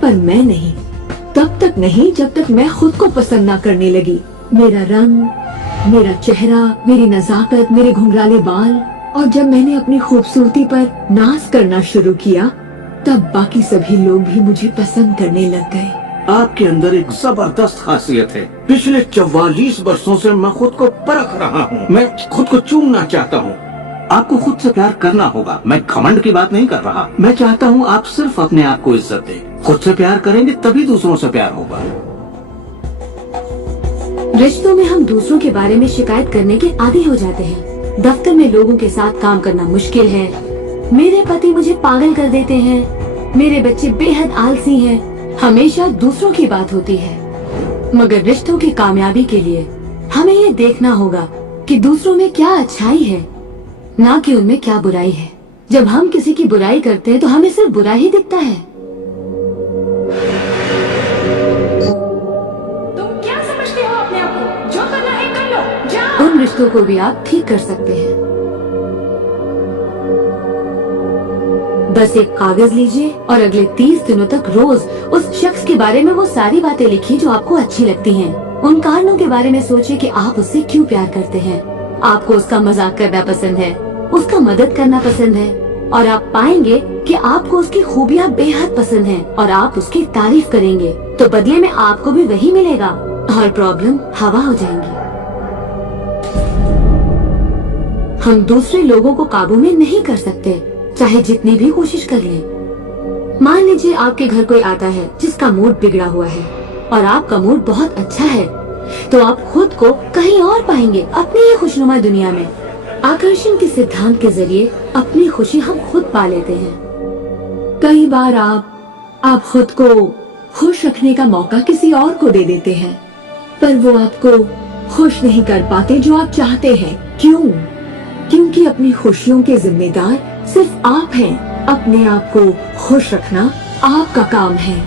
पर मैं नहीं। तब तक नहीं जब तक मैं खुद को पसंद न करने लगी। मेरा रंग, मेरा चेहरा, मेरी नजाकत, मेरे घुंघराले बाल। और जब मैंने अपनी खूबसूरती पर नाज करना शुरू किया, तब बाकी सभी लोग भी मुझे पसंद करने लग गए। आपके अंदर एक जबरदस्त खासियत है। पिछले 44 वर्षों से मैं खुद को परख रहा हूँ। मैं खुद को चूमना चाहता हूँ। आपको खुद से प्यार करना होगा। मैं घमंड की बात नहीं कर रहा। मैं चाहता हूँ आप सिर्फ अपने आप को इज्जत दें। खुद से प्यार करेंगे तभी दूसरों से प्यार होगा। रिश्तों में हम दूसरों के बारे में शिकायत करने के आदी हो जाते हैं। दफ्तर में लोगों के साथ काम करना मुश्किल है। मेरे पति मुझे पागल कर देते हैं। मेरे बच्चे बेहद आलसी हैं। हमेशा दूसरों की बात होती है। मगर रिश्तों की कामयाबी के लिए हमें ये देखना होगा कि दूसरों में क्या अच्छाई है, ना कि उनमें क्या बुराई है। जब हम किसी की बुराई करते हैं तो हमें सिर्फ बुरा ही दिखता है। तुम क्या समझते हो अपने आप को? जो करना है कर लो, जाओ। उन रिश्तों को भी आप ठीक कर सकते हैं। बस एक कागज लीजिए और अगले 30 दिनों तक रोज उस शख्स के बारे में वो सारी बातें लिखिए जो आपको अच्छी लगती हैं। उन कारणों के बारे में सोचिए कि आप उससे क्यों प्यार करते हैं। आपको उसका मजाक करना पसंद है, उसका मदद करना पसंद है, और आप पाएंगे कि आपको उसकी खूबियाँ बेहद पसंद हैं और आप उसकी तारीफ करेंगे तो बदले में आपको भी वही मिलेगा और प्रॉब्लम हवा हो जाएंगी। हम दूसरे लोगों को काबू में नहीं कर सकते, चाहे जितनी भी कोशिश कर लें। मान लीजिए आपके घर कोई आता है जिसका मूड बिगड़ा हुआ है और आपका मूड बहुत अच्छा है, तो आप खुद को कहीं और पाएंगे, अपनी ही खुशनुमा दुनिया में। आकर्षण के सिद्धांत के जरिए अपनी खुशी हम खुद पा लेते हैं। कई बार आप खुद को खुश रखने का मौका किसी और को दे देते हैं, पर वो आपको खुश नहीं कर पाते जो आप चाहते हैं। क्यों? क्योंकि अपनी खुशियों के जिम्मेदार सिर्फ आप हैं। अपने आप को खुश रखना आपका काम है।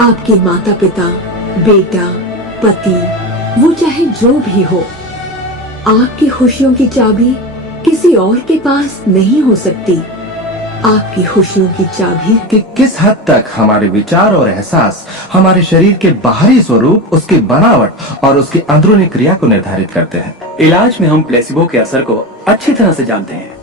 आपके माता पिता, बेटा, पति, वो चाहे जो भी हो, आपकी खुशियों की चाबी किसी और के पास नहीं हो सकती। आपकी खुशियों की चाबी कि किस हद तक हमारे विचार और एहसास हमारे शरीर के बाहरी स्वरूप, उसकी बनावट और उसकी अंदरूनी क्रिया को निर्धारित करते हैं। इलाज में हम प्लेसिबो के असर को अच्छी तरह से जानते हैं।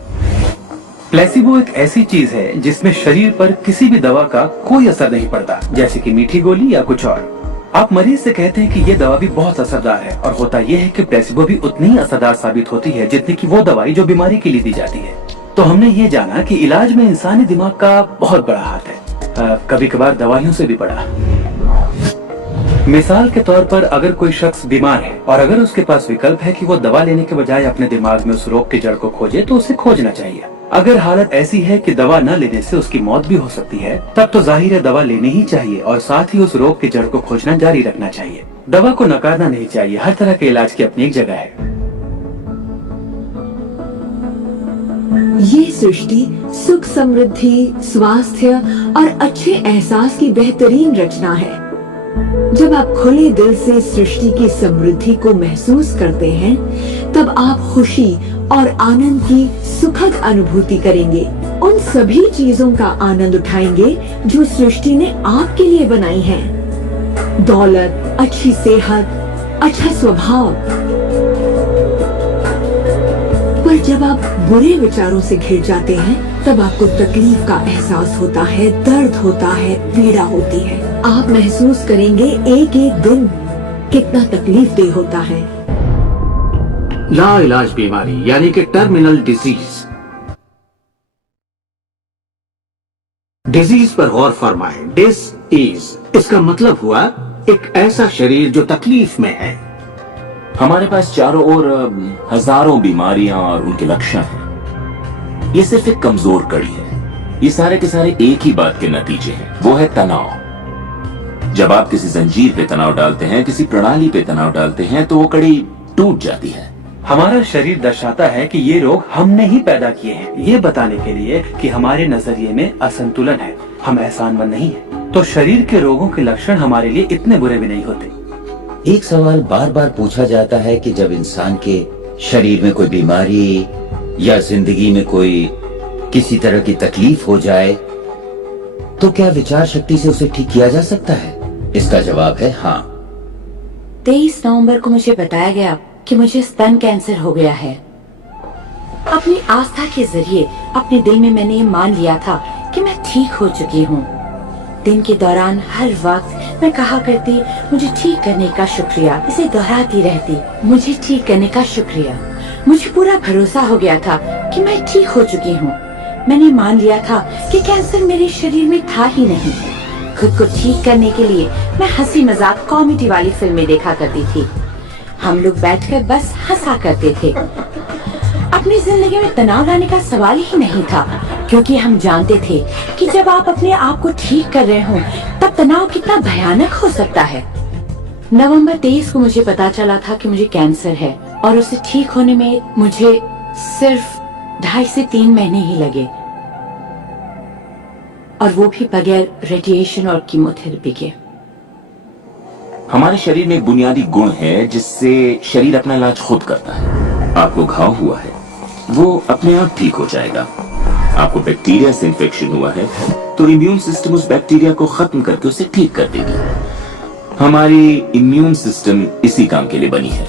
प्लेसिबो एक ऐसी चीज है जिसमें शरीर पर किसी भी दवा का कोई असर नहीं पड़ता, जैसे कि मीठी गोली या कुछ और। आप मरीज से कहते हैं कि ये दवा भी बहुत असरदार है, और होता यह है कि प्लेसिबो भी उतनी ही असरदार साबित होती है जितनी कि वो दवाई जो बीमारी के लिए दी जाती है। तो हमने ये जाना कि इलाज में इंसानी दिमाग का बहुत बड़ा हाथ है, कभी कभार दवाइयों से भी बड़ा। मिसाल के तौर पर अगर कोई शख्स बीमार है और अगर उसके पास विकल्प है कि वो दवा लेने के बजाय अपने दिमाग में उस रोग की जड़ को खोजे, तो उसे खोजना चाहिए। अगर हालत ऐसी है कि दवा न लेने से उसकी मौत भी हो सकती है, तब तो जाहिर है दवा लेनी ही चाहिए और साथ ही उस रोग की जड़ को खोजना जारी रखना चाहिए। दवा को नकारना नहीं चाहिए। हर तरह के इलाज की अपनी एक जगह है। ये सृष्टि सुख, समृद्धि, स्वास्थ्य और अच्छे एहसास की बेहतरीन रचना है। जब आप खुले दिल से सृष्टि की समृद्धि को महसूस करते हैं, तब आप खुशी और आनंद की सुखद अनुभूति करेंगे। उन सभी चीजों का आनंद उठाएंगे जो सृष्टि ने आपके लिए बनाई हैं। दौलत, अच्छी सेहत, अच्छा स्वभाव। पर जब आप बुरे विचारों से घिर जाते हैं, तब आपको तकलीफ का एहसास होता है, दर्द होता है, पीड़ा होती है। आप महसूस करेंगे एक एक दिन कितना तकलीफदेह होता है। लाइलाज बीमारी यानी कि टर्मिनल डिजीज। डिजीज पर गौर फरमाएं। डिस इसका मतलब हुआ एक ऐसा शरीर जो तकलीफ में है। हमारे पास चारों ओर हजारों बीमारियां और उनके लक्षण हैं। ये सिर्फ एक कमजोर कड़ी है। ये सारे के सारे एक ही बात के नतीजे हैं, वो है तनाव। जब आप किसी जंजीर पे तनाव डालते हैं, किसी प्रणाली पे तनाव डालते हैं, तो वो कड़ी टूट जाती है। हमारा शरीर दर्शाता है कि ये रोग हमने ही पैदा किए हैं, ये बताने के लिए कि हमारे नजरिए में असंतुलन है, हम एहसानमंद नहीं हैं। तो शरीर के रोगों के लक्षण हमारे लिए इतने बुरे भी नहीं होते। एक सवाल बार बार पूछा जाता है कि जब इंसान के शरीर में कोई बीमारी या जिंदगी में कोई किसी तरह की तकलीफ हो जाए, तो क्या विचार शक्ति से उसे ठीक किया जा सकता है? इसका जवाब है हाँ। 23 नवंबर को मुझे बताया गया कि मुझे स्तन कैंसर हो गया है। अपनी आस्था के जरिए अपने दिल में मैंने ये मान लिया था कि मैं ठीक हो चुकी हूँ। दिन के दौरान हर वक्त मैं कहा करती, मुझे ठीक करने का शुक्रिया। इसे दोहराती रहती, मुझे ठीक करने का शुक्रिया। मुझे पूरा भरोसा हो गया था कि मैं ठीक हो चुकी हूँ। मैंने मान लिया था कि कैंसर मेरे शरीर में था ही नहीं। खुद को ठीक करने के लिए मैं हंसी मजाक कॉमेडी वाली फिल्में देखा करती थी। हम लोग बैठकर बस हंसा करते थे। अपनी जिंदगी में तनाव लाने का सवाल ही नहीं था, क्योंकि हम जानते थे कि जब आप अपने आप को ठीक कर रहे हो, तब तनाव कितना भयानक हो सकता है। नवंबर 23 को मुझे पता चला था कि मुझे कैंसर है और उसे ठीक होने में मुझे सिर्फ 2.5 से 3 महीने ही लगे, और वो भी बगैर रेडिएशन और कीमोथेरेपी के। हमारे शरीर में एक बुनियादी गुण है जिससे शरीर अपना इलाज खुद करता है। आपको घाव हुआ है, वो अपने आप ठीक हो जाएगा। आपको बैक्टीरिया से इन्फेक्शन हुआ है, तो इम्यून सिस्टम उस बैक्टीरिया को खत्म करके उसे ठीक कर देगी। हमारी इम्यून सिस्टम इसी काम के लिए बनी है।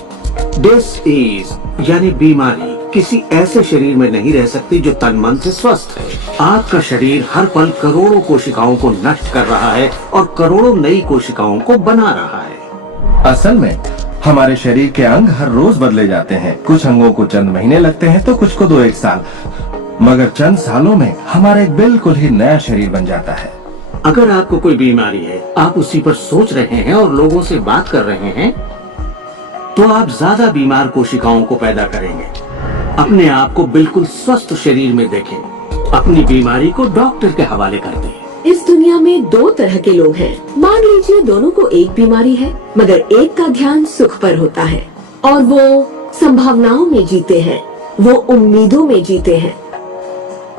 डिसीज यानी बीमारी किसी ऐसे शरीर में नहीं रह सकती जो तन मन से स्वस्थ है। आपका शरीर हर पल करोड़ों कोशिकाओं को नष्ट कर रहा है और करोड़ों नई कोशिकाओं को बना रहा है। असल में हमारे शरीर के अंग हर रोज बदले जाते हैं। कुछ अंगों को चंद महीने लगते हैं तो कुछ को 2-1 साल, मगर चंद सालों में हमारा एक बिल्कुल ही नया शरीर बन जाता है। अगर आपको कोई बीमारी है, आप उसी पर सोच रहे हैं और लोगों से बात कर रहे हैं, तो आप ज्यादा बीमार कोशिकाओं को पैदा करेंगे। अपने आप को बिल्कुल स्वस्थ शरीर में देखें। अपनी बीमारी को डॉक्टर के हवाले कर दें। इस दुनिया में 2 तरह के लोग हैं। मान लीजिए दोनों को एक बीमारी है, मगर एक का ध्यान सुख पर होता है और वो संभावनाओं में जीते हैं, वो उम्मीदों में जीते हैं।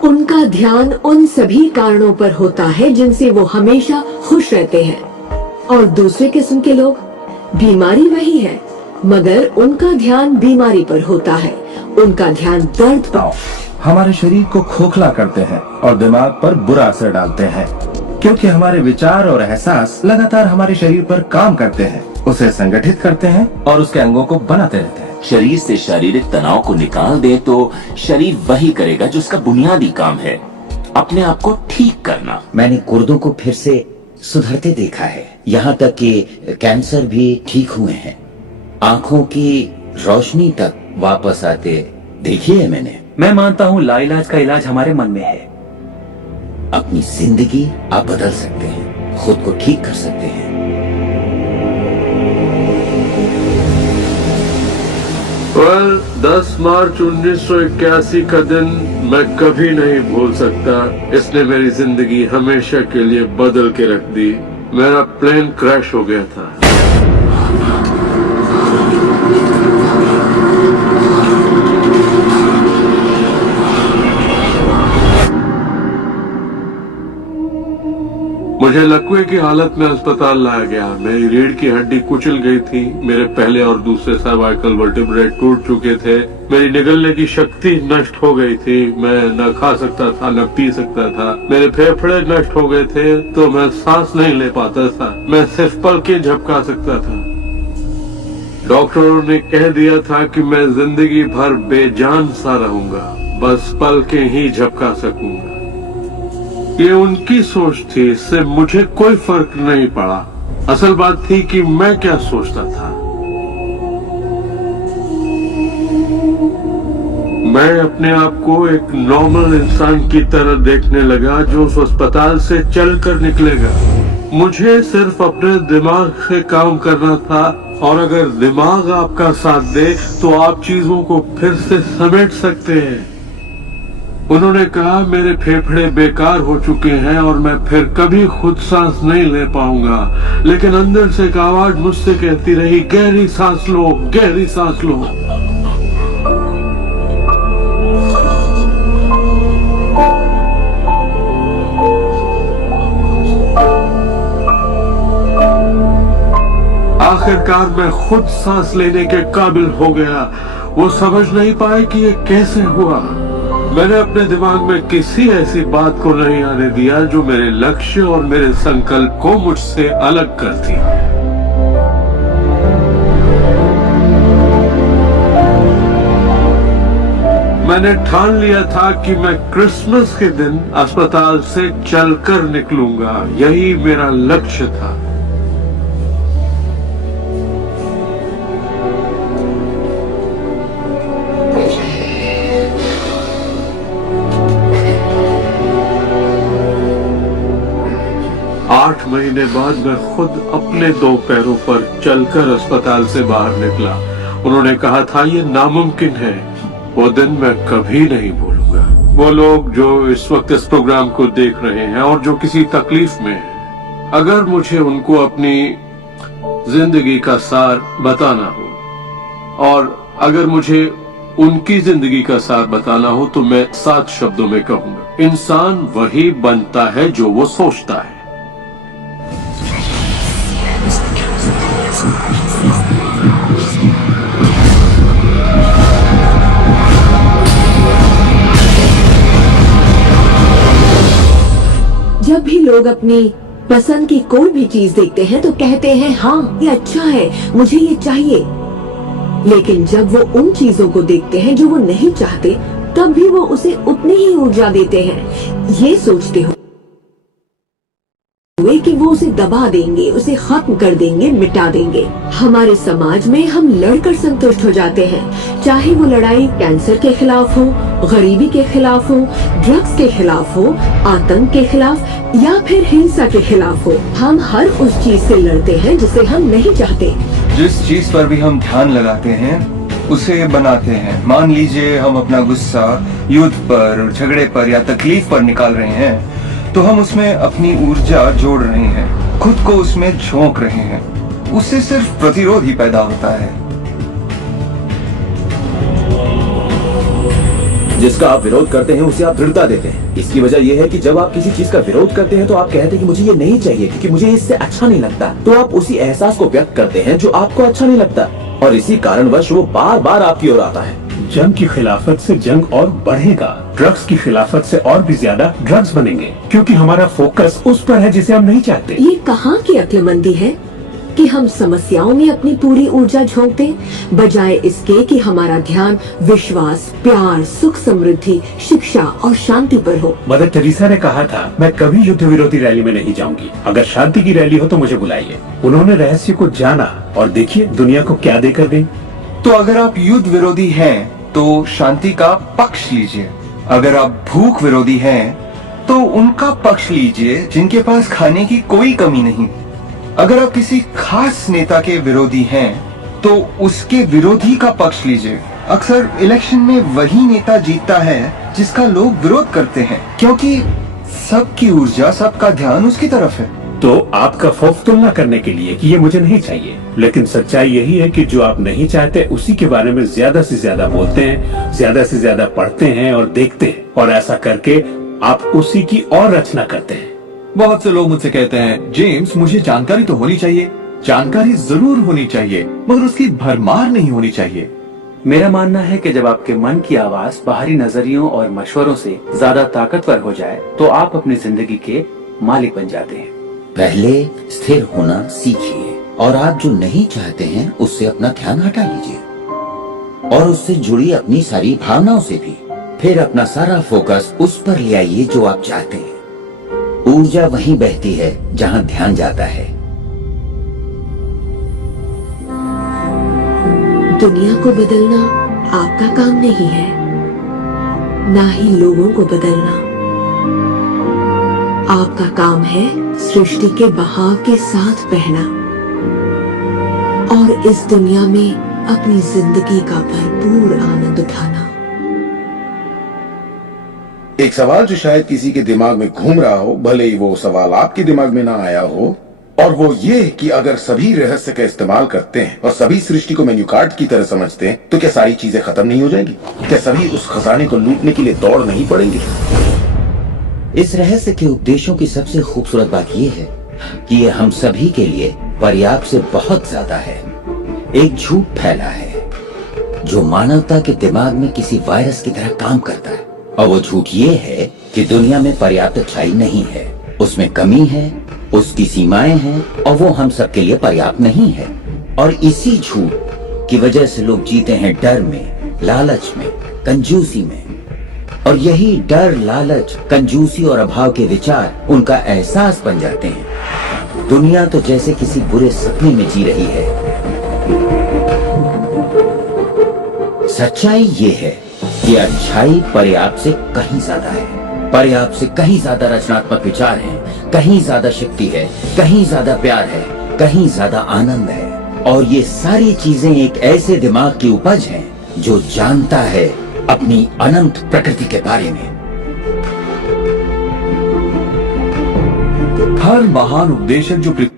उनका ध्यान उन सभी कारणों पर होता है जिनसे वो हमेशा खुश रहते हैं। और दूसरे किस्म के लोग, बीमारी वही है मगर उनका ध्यान बीमारी पर होता है, उनका ध्यान दर्द पर। हमारे शरीर को खोखला करते हैं और दिमाग पर बुरा असर डालते हैं, क्योंकि हमारे विचार और एहसास लगातार हमारे शरीर पर काम करते हैं, उसे संगठित करते हैं और उसके अंगों को बनाते रहते हैं। शरीर से शारीरिक तनाव को निकाल दे तो शरीर वही करेगा जो उसका बुनियादी काम है, अपने आप को ठीक करना। मैंने गुर्दों को फिर से सुधरते देखा है, यहाँ तक कि कैंसर भी ठीक हुए हैं। आंखों की रोशनी तक वापस आते देखी है मैंने। मैं मानता हूँ लाइलाज का इलाज हमारे मन में है। अपनी जिंदगी आप बदल सकते हैं, खुद को ठीक कर सकते हैं। 10 मार्च 1981 का दिन मैं कभी नहीं भूल सकता। इसने मेरी जिंदगी हमेशा के लिए बदल के रख दी। मेरा प्लेन क्रैश हो गया था। मुझे लकवे की हालत में अस्पताल लाया गया। मेरी रीढ़ की हड्डी कुचल गई थी। मेरे पहले और दूसरे सर्वाइकल वर्टिब्रे टूट चुके थे। मेरी निगलने की शक्ति नष्ट हो गई थी। मैं न खा सकता था न पी सकता था। मेरे फेफड़े नष्ट हो गए थे तो मैं सांस नहीं ले पाता था। मैं सिर्फ पलकें झपका सकता था। डॉक्टरों ने कह दिया था कि मैं जिंदगी भर बेजान सा रहूंगा, बस पलकें ही झपका सकूंगा। ये उनकी सोच थी, इससे मुझे कोई फर्क नहीं पड़ा। असल बात थी कि मैं क्या सोचता था। मैं अपने आप को एक नॉर्मल इंसान की तरह देखने लगा जो उस अस्पताल से चलकर निकलेगा। मुझे सिर्फ अपने दिमाग से काम करना था, और अगर दिमाग आपका साथ दे तो आप चीजों को फिर से समेट सकते हैं। उन्होंने कहा मेरे फेफड़े बेकार हो चुके हैं और मैं फिर कभी खुद सांस नहीं ले पाऊंगा, लेकिन अंदर से एक आवाज मुझसे कहती रही, गहरी सांस लो, गहरी सांस लो। आखिरकार मैं खुद सांस लेने के काबिल हो गया। वो समझ नहीं पाए कि ये कैसे हुआ। मैंने अपने दिमाग में किसी ऐसी बात को नहीं आने दिया जो मेरे लक्ष्य और मेरे संकल्प को मुझसे अलग करती। मैंने ठान लिया था कि मैं क्रिसमस के दिन अस्पताल से चलकर निकलूंगा। यही मेरा लक्ष्य था। आठ महीने बाद मैं खुद अपने 2 पैरों पर चलकर अस्पताल से बाहर निकला। उन्होंने कहा था ये नामुमकिन है। वो दिन मैं कभी नहीं भूलूंगा। वो लोग जो इस वक्त इस प्रोग्राम को देख रहे हैं और जो किसी तकलीफ में हैं, अगर मुझे उनको अपनी जिंदगी का सार बताना हो और अगर मुझे उनकी जिंदगी का सार बताना हो तो मैं 7 शब्दों में कहूंगा, इंसान वही बनता है जो वो सोचता है। जब भी लोग अपनी पसंद की कोई भी चीज देखते हैं तो कहते हैं हाँ ये अच्छा है, मुझे ये चाहिए। लेकिन जब वो उन चीजों को देखते हैं जो वो नहीं चाहते, तब भी वो उसे उतनी ही ऊर्जा देते हैं, ये सोचते हुए कि वो उसे दबा देंगे, उसे खत्म कर देंगे, मिटा देंगे। हमारे समाज में हम लड़कर संतुष्ट हो जाते हैं, चाहे वो लड़ाई कैंसर के खिलाफ हो, गरीबी के खिलाफ हो, ड्रग्स के खिलाफ हो, आतंक के खिलाफ या फिर हिंसा के खिलाफ हो। हम हर उस चीज से लड़ते हैं जिसे हम नहीं चाहते। जिस चीज पर भी हम ध्यान लगाते हैं उसे बनाते हैं। मान लीजिए हम अपना गुस्सा युद्ध पर, झगड़े पर या तकलीफ पर निकाल रहे हैं, तो हम उसमें अपनी ऊर्जा जोड़ रहे हैं, खुद को उसमें झोंक रहे हैं। उससे सिर्फ प्रतिरोध ही पैदा होता है। जिसका आप विरोध करते हैं उसे आप दृढ़ता देते हैं। इसकी वजह यह है कि जब आप किसी चीज का विरोध करते हैं तो आप कहते हैं कि मुझे ये नहीं चाहिए क्योंकि मुझे इससे अच्छा नहीं लगता। तो आप उसी एहसास को व्यक्त करते हैं जो आपको अच्छा नहीं लगता, और इसी कारणवश वो बार बार आपकी ओर आता है। जंग की खिलाफत से जंग और बढ़ेगा, ड्रग्स की खिलाफत से और भी ज्यादा ड्रग्स बनेंगे, क्योंकि हमारा फोकस उस पर है जिसे हम नहीं चाहते। ये कहाँ की अक्लमंदी है कि हम समस्याओं में अपनी पूरी ऊर्जा झोंक दें, बजाय इसके कि हमारा ध्यान विश्वास, प्यार, सुख, समृद्धि, शिक्षा और शांति पर हो। मदर टेरेसा ने कहा था, मैं कभी युद्ध विरोधी रैली में नहीं जाऊंगी, अगर शांति की रैली हो तो मुझे बुलाइए। उन्होंने रहस्य को जाना और देखिए दुनिया को क्या देकर गई। तो अगर आप युद्ध विरोधी हैं तो शांति का पक्ष लीजिए। अगर आप भूख विरोधी हैं तो उनका पक्ष लीजिए जिनके पास खाने की कोई कमी नहीं। अगर आप किसी खास नेता के विरोधी हैं तो उसके विरोधी का पक्ष लीजिए। अक्सर इलेक्शन में वही नेता जीतता है जिसका लोग विरोध करते हैं, क्योंकि सबकी ऊर्जा, सबका ध्यान उसकी तरफ है। तो आपका खौफ तुलना करने के लिए कि ये मुझे नहीं चाहिए, लेकिन सच्चाई यही है कि जो आप नहीं चाहते उसी के बारे में ज्यादा से ज्यादा बोलते हैं, ज्यादा से ज्यादा पढ़ते हैं और देखते हैं, और ऐसा करके आप उसी की और रचना करते हैं। बहुत से लोग मुझसे कहते हैं, जेम्स मुझे जानकारी तो होनी चाहिए, जानकारी जरूर होनी चाहिए, मगर उसकी भरमार नहीं होनी चाहिए। मेरा मानना है कि जब आपके मन की आवाज बाहरी नजरियों और मशवरों से ज्यादा ताकतवर हो जाए तो आप अपनी जिंदगी के मालिक बन जाते हैं। पहले स्थिर होना सीखिए और आप जो नहीं चाहते हैं उससे अपना ध्यान हटा लीजिए और उससे जुड़ी अपनी सारी भावनाओं से भी। फिर अपना सारा फोकस उस पर ले आइए जो आप चाहते हैं। ऊर्जा वहीं बहती है जहां ध्यान जाता है। दुनिया को बदलना आपका काम नहीं है, ना ही लोगों को बदलना। आपका काम है सृष्टि के बहाव के साथ बहना और इस दुनिया में अपनी जिंदगी का भरपूर आनंद उठाना। एक सवाल जो शायद किसी के दिमाग में घूम रहा हो, भले ही वो सवाल आपके दिमाग में ना आया हो, और वो ये कि अगर सभी रहस्य का इस्तेमाल करते हैं और सभी सृष्टि को मेन्यू कार्ड की तरह समझते हैं तो क्या सारी चीजें खत्म नहीं हो जाएंगी? क्या सभी उस खजाने को लूटने के लिए दौड़ नहीं पड़ेंगे? इस रहस्य के उपदेशों की सबसे खूबसूरत बात यह है कि ये हम सभी के लिए पर्याप्त से बहुत ज्यादा है। एक झूठ फैला है जो मानवता के दिमाग में किसी वायरस की तरह काम करता है, और वो झूठ ये है कि दुनिया में पर्याप्त अच्छाई नहीं है, उसमें कमी है, उसकी सीमाएं हैं और वो हम सबके लिए पर्याप्त नहीं है। और इसी झूठ की वजह से लोग जीते हैं डर में, लालच में, कंजूसी में। और यही डर, लालच, कंजूसी और अभाव के विचार उनका एहसास बन जाते हैं। दुनिया तो जैसे किसी बुरे सपने में जी रही है। सच्चाई ये है कि अच्छाई पर्याप्त से कहीं ज्यादा है, पर्याप्त से कहीं ज्यादा रचनात्मक विचार हैं, कहीं ज्यादा शक्ति है, कहीं ज्यादा प्यार है, कहीं ज्यादा आनंद है। और ये सारी चीजें एक ऐसे दिमाग की उपज हैं जो जानता है अपनी अनंत प्रकृति के बारे में। हर महान उपदेशक जो पृथ्वी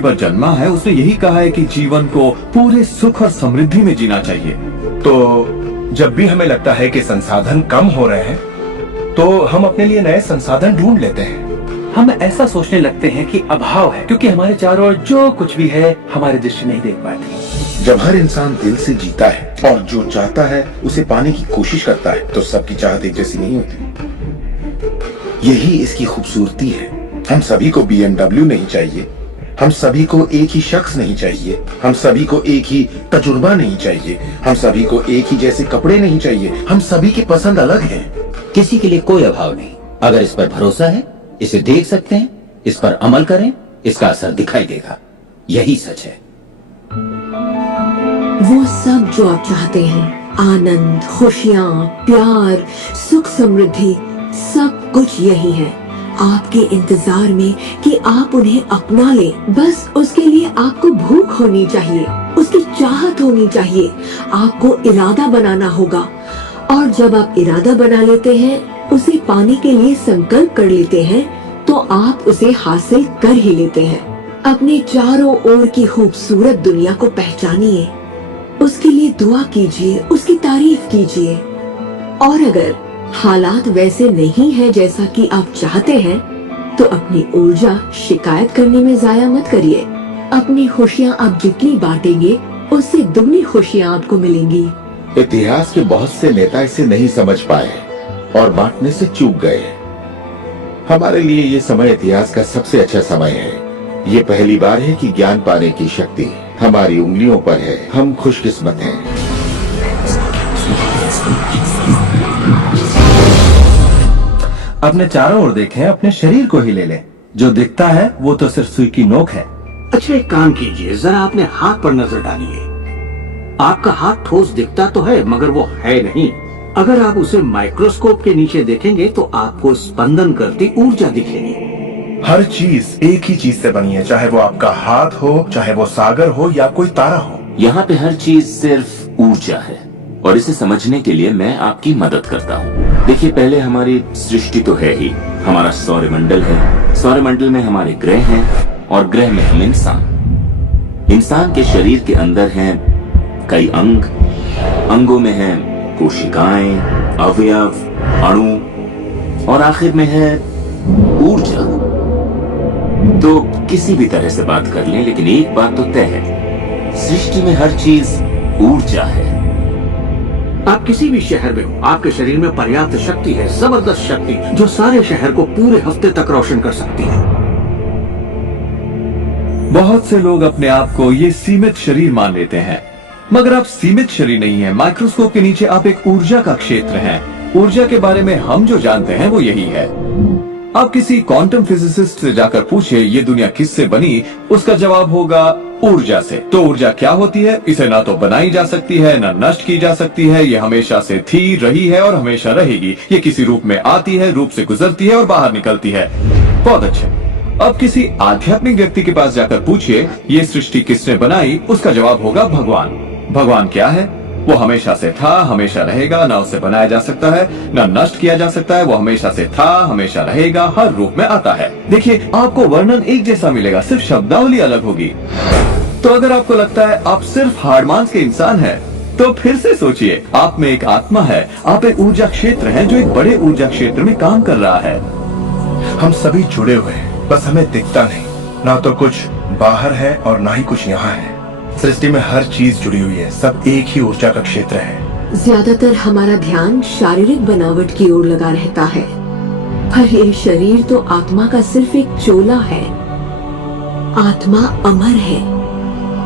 पर जन्मा है उसने यही कहा है कि जीवन को पूरे सुख और समृद्धि में जीना चाहिए। तो जब भी हमें लगता है कि संसाधन कम हो रहे हैं तो हम अपने लिए नए संसाधन ढूंढ लेते हैं। हम ऐसा सोचने लगते हैं कि अभाव है क्योंकि हमारे चारों ओर जो कुछ भी है हमारी दृष्टि नहीं देख पाती। जब हर इंसान दिल से जीता है और जो चाहता है उसे पाने की कोशिश करता है तो सबकी चाहत एक जैसी नहीं होती। यही इसकी खूबसूरती है। हम सभी को BMW नहीं चाहिए, हम सभी को एक ही शख्स नहीं चाहिए, हम सभी को एक ही तजुर्बा नहीं चाहिए, हम सभी को एक ही जैसे कपड़े नहीं चाहिए, हम सभी की पसंद अलग है। किसी के लिए कोई अभाव नहीं। अगर इस पर भरोसा है, इसे देख सकते हैं, इस पर अमल करें, इसका असर दिखाई देगा। यही सच है। वो सब जो आप चाहते हैं, आनंद, खुशियाँ, प्यार, सुख, समृद्धि, सब कुछ यही है आपके इंतजार में कि आप उन्हें अपना लें। बस उसके लिए आपको भूख होनी चाहिए, उसकी चाहत होनी चाहिए, आपको इरादा बनाना होगा। और जब आप इरादा बना लेते हैं, उसे पाने के लिए संकल्प कर लेते हैं, तो आप उसे हासिल कर ही लेते हैं। अपने चारों ओर की खूबसूरत दुनिया को पहचानिए, उसके लिए दुआ कीजिए, उसकी तारीफ कीजिए। और अगर हालात वैसे नहीं है जैसा कि आप चाहते हैं, तो अपनी ऊर्जा शिकायत करने में जाया मत करिए। अपनी खुशियाँ आप जितनी बांटेंगे, उससे दुगनी खुशियाँ आपको मिलेंगी। इतिहास के बहुत से नेता इसे नहीं समझ पाए और बांटने से चूक गए। हमारे लिए ये समय इतिहास का सबसे अच्छा समय है। ये पहली बार है कि ज्ञान पाने की शक्ति हमारी उंगलियों पर है। हम खुशकिस्मत हैं। अपने चारों ओर देखें, अपने शरीर को ही ले लें। जो दिखता है वो तो सिर्फ सुई की नोक है। अच्छा, एक काम कीजिए, जरा अपने हाथ पर नजर डालिए। आपका हाथ ठोस दिखता तो है मगर वो है नहीं। अगर आप उसे माइक्रोस्कोप के नीचे देखेंगे तो आपको स्पंदन करती ऊर्जा दिखेगी। हर चीज एक ही चीज से बनी है, चाहे वो आपका हाथ हो, चाहे वो सागर हो या कोई तारा हो। यहाँ पे हर चीज सिर्फ ऊर्जा है और इसे समझने के लिए मैं आपकी मदद करता हूँ। देखिए, पहले हमारी सृष्टि तो है ही, हमारा सौरमंडल है, सौरमंडल में हमारे ग्रह हैं और ग्रह में हम इंसान के शरीर के अंदर हैं कई अंग, अंगों में हैं कोशिकाएं, अवयव, अणु और आखिर में है ऊर्जा। तो किसी भी तरह से बात कर लें, लेकिन एक बात तो तय है, सृष्टि में हर चीज ऊर्जा है। आप किसी भी शहर में हो, आपके शरीर में पर्याप्त शक्ति है, जबरदस्त शक्ति जो सारे शहर को पूरे हफ्ते तक रोशन कर सकती है। बहुत से लोग अपने आप को ये सीमित शरीर मान लेते हैं, मगर आप सीमित शरीर नहीं है। माइक्रोस्कोप के नीचे आप एक ऊर्जा का क्षेत्र हैं। ऊर्जा के बारे में हम जो जानते हैं वो यही है। आप किसी क्वांटम फिजिसिस्ट से जाकर पूछिए ये दुनिया किससे बनी, उसका जवाब होगा ऊर्जा से। तो ऊर्जा क्या होती है? इसे ना तो बनाई जा सकती है, ना नष्ट की जा सकती है। ये हमेशा से थी, रही है और हमेशा रहेगी। ये किसी रूप में आती है, रूप से गुजरती है और बाहर निकलती है। बहुत अच्छे। अब किसी आध्यात्मिक व्यक्ति के पास जाकर पूछिए ये सृष्टि किसने बनाई, उसका जवाब होगा भगवान। भगवान क्या है? वो हमेशा से था, हमेशा रहेगा, ना उससे बनाया जा सकता है, ना नष्ट किया जा सकता है। वो हमेशा से था, हमेशा रहेगा, हर रूप में आता है। देखिए, आपको वर्णन एक जैसा मिलेगा, सिर्फ शब्दावली अलग होगी। तो अगर आपको लगता है आप सिर्फ हाड़ मांस के इंसान हैं, तो फिर से सोचिए, आप में एक आत्मा है, आप एक ऊर्जा क्षेत्र हैं जो एक बड़े ऊर्जा क्षेत्र में काम कर रहा है। हम सभी जुड़े हुए हैं, बस हमें दिखता नहीं। ना तो कुछ बाहर है और ना ही कुछ यहाँ है। सृष्टि में हर चीज जुड़ी हुई है, सब एक ही ऊर्जा का क्षेत्र है। ज्यादातर हमारा ध्यान शारीरिक बनावट की ओर लगा रहता है, पर ये शरीर तो आत्मा का सिर्फ एक चोला है। आत्मा अमर है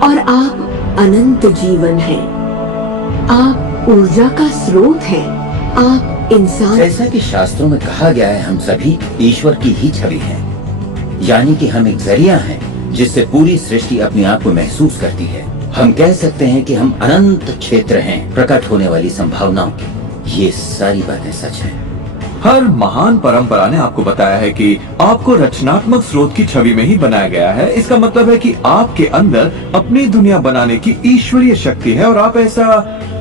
और आप अनंत जीवन हैं। आप ऊर्जा का स्रोत हैं। आप इंसान। जैसा कि शास्त्रों में कहा गया है, हम सभी ईश्वर की ही छवि हैं, यानी कि हम एक जरिया हैं जिससे पूरी सृष्टि अपने आप को महसूस करती है। हम कह सकते हैं कि हम अनंत क्षेत्र हैं, प्रकट होने वाली संभावनाओं की। ये सारी बातें सच हैं। हर महान परंपरा ने आपको बताया है कि आपको रचनात्मक स्रोत की छवि में ही बनाया गया है। इसका मतलब है कि आपके अंदर अपनी दुनिया बनाने की ईश्वरीय शक्ति है और आप ऐसा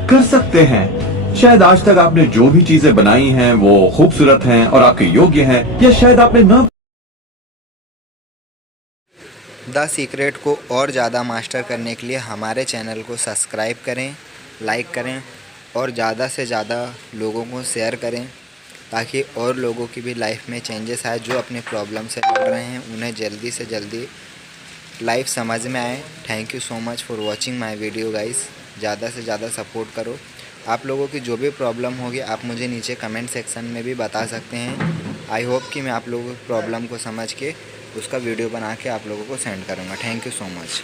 कर सकते हैं। शायद आज तक आपने जो भी चीजें बनाई हैं वो खूबसूरत हैं और आपके योग्य हैं, या शायद आपने न। द सीक्रेट को और ज़्यादा मास्टर करने के लिए हमारे चैनल को सब्सक्राइब करें, लाइक करें और ज़्यादा से ज़्यादा लोगों को शेयर करें, ताकि और लोगों की भी लाइफ में चेंजेस आए जो अपने प्रॉब्लम से लड़ रहे हैं, उन्हें जल्दी से जल्दी लाइफ समझ में आए। Thank you so much for watching my video guys. ज़्यादा से ज़्यादा सपोर्ट करो। आप लोगों की जो भी प्रॉब्लम होगी आप मुझे नीचे कमेंट सेक्शन में भी बता सकते हैं। आई होप कि मैं आप लोगों की प्रॉब्लम को समझ के उसका वीडियो बना के आप लोगों को सेंड करूँगा। Thank you so much.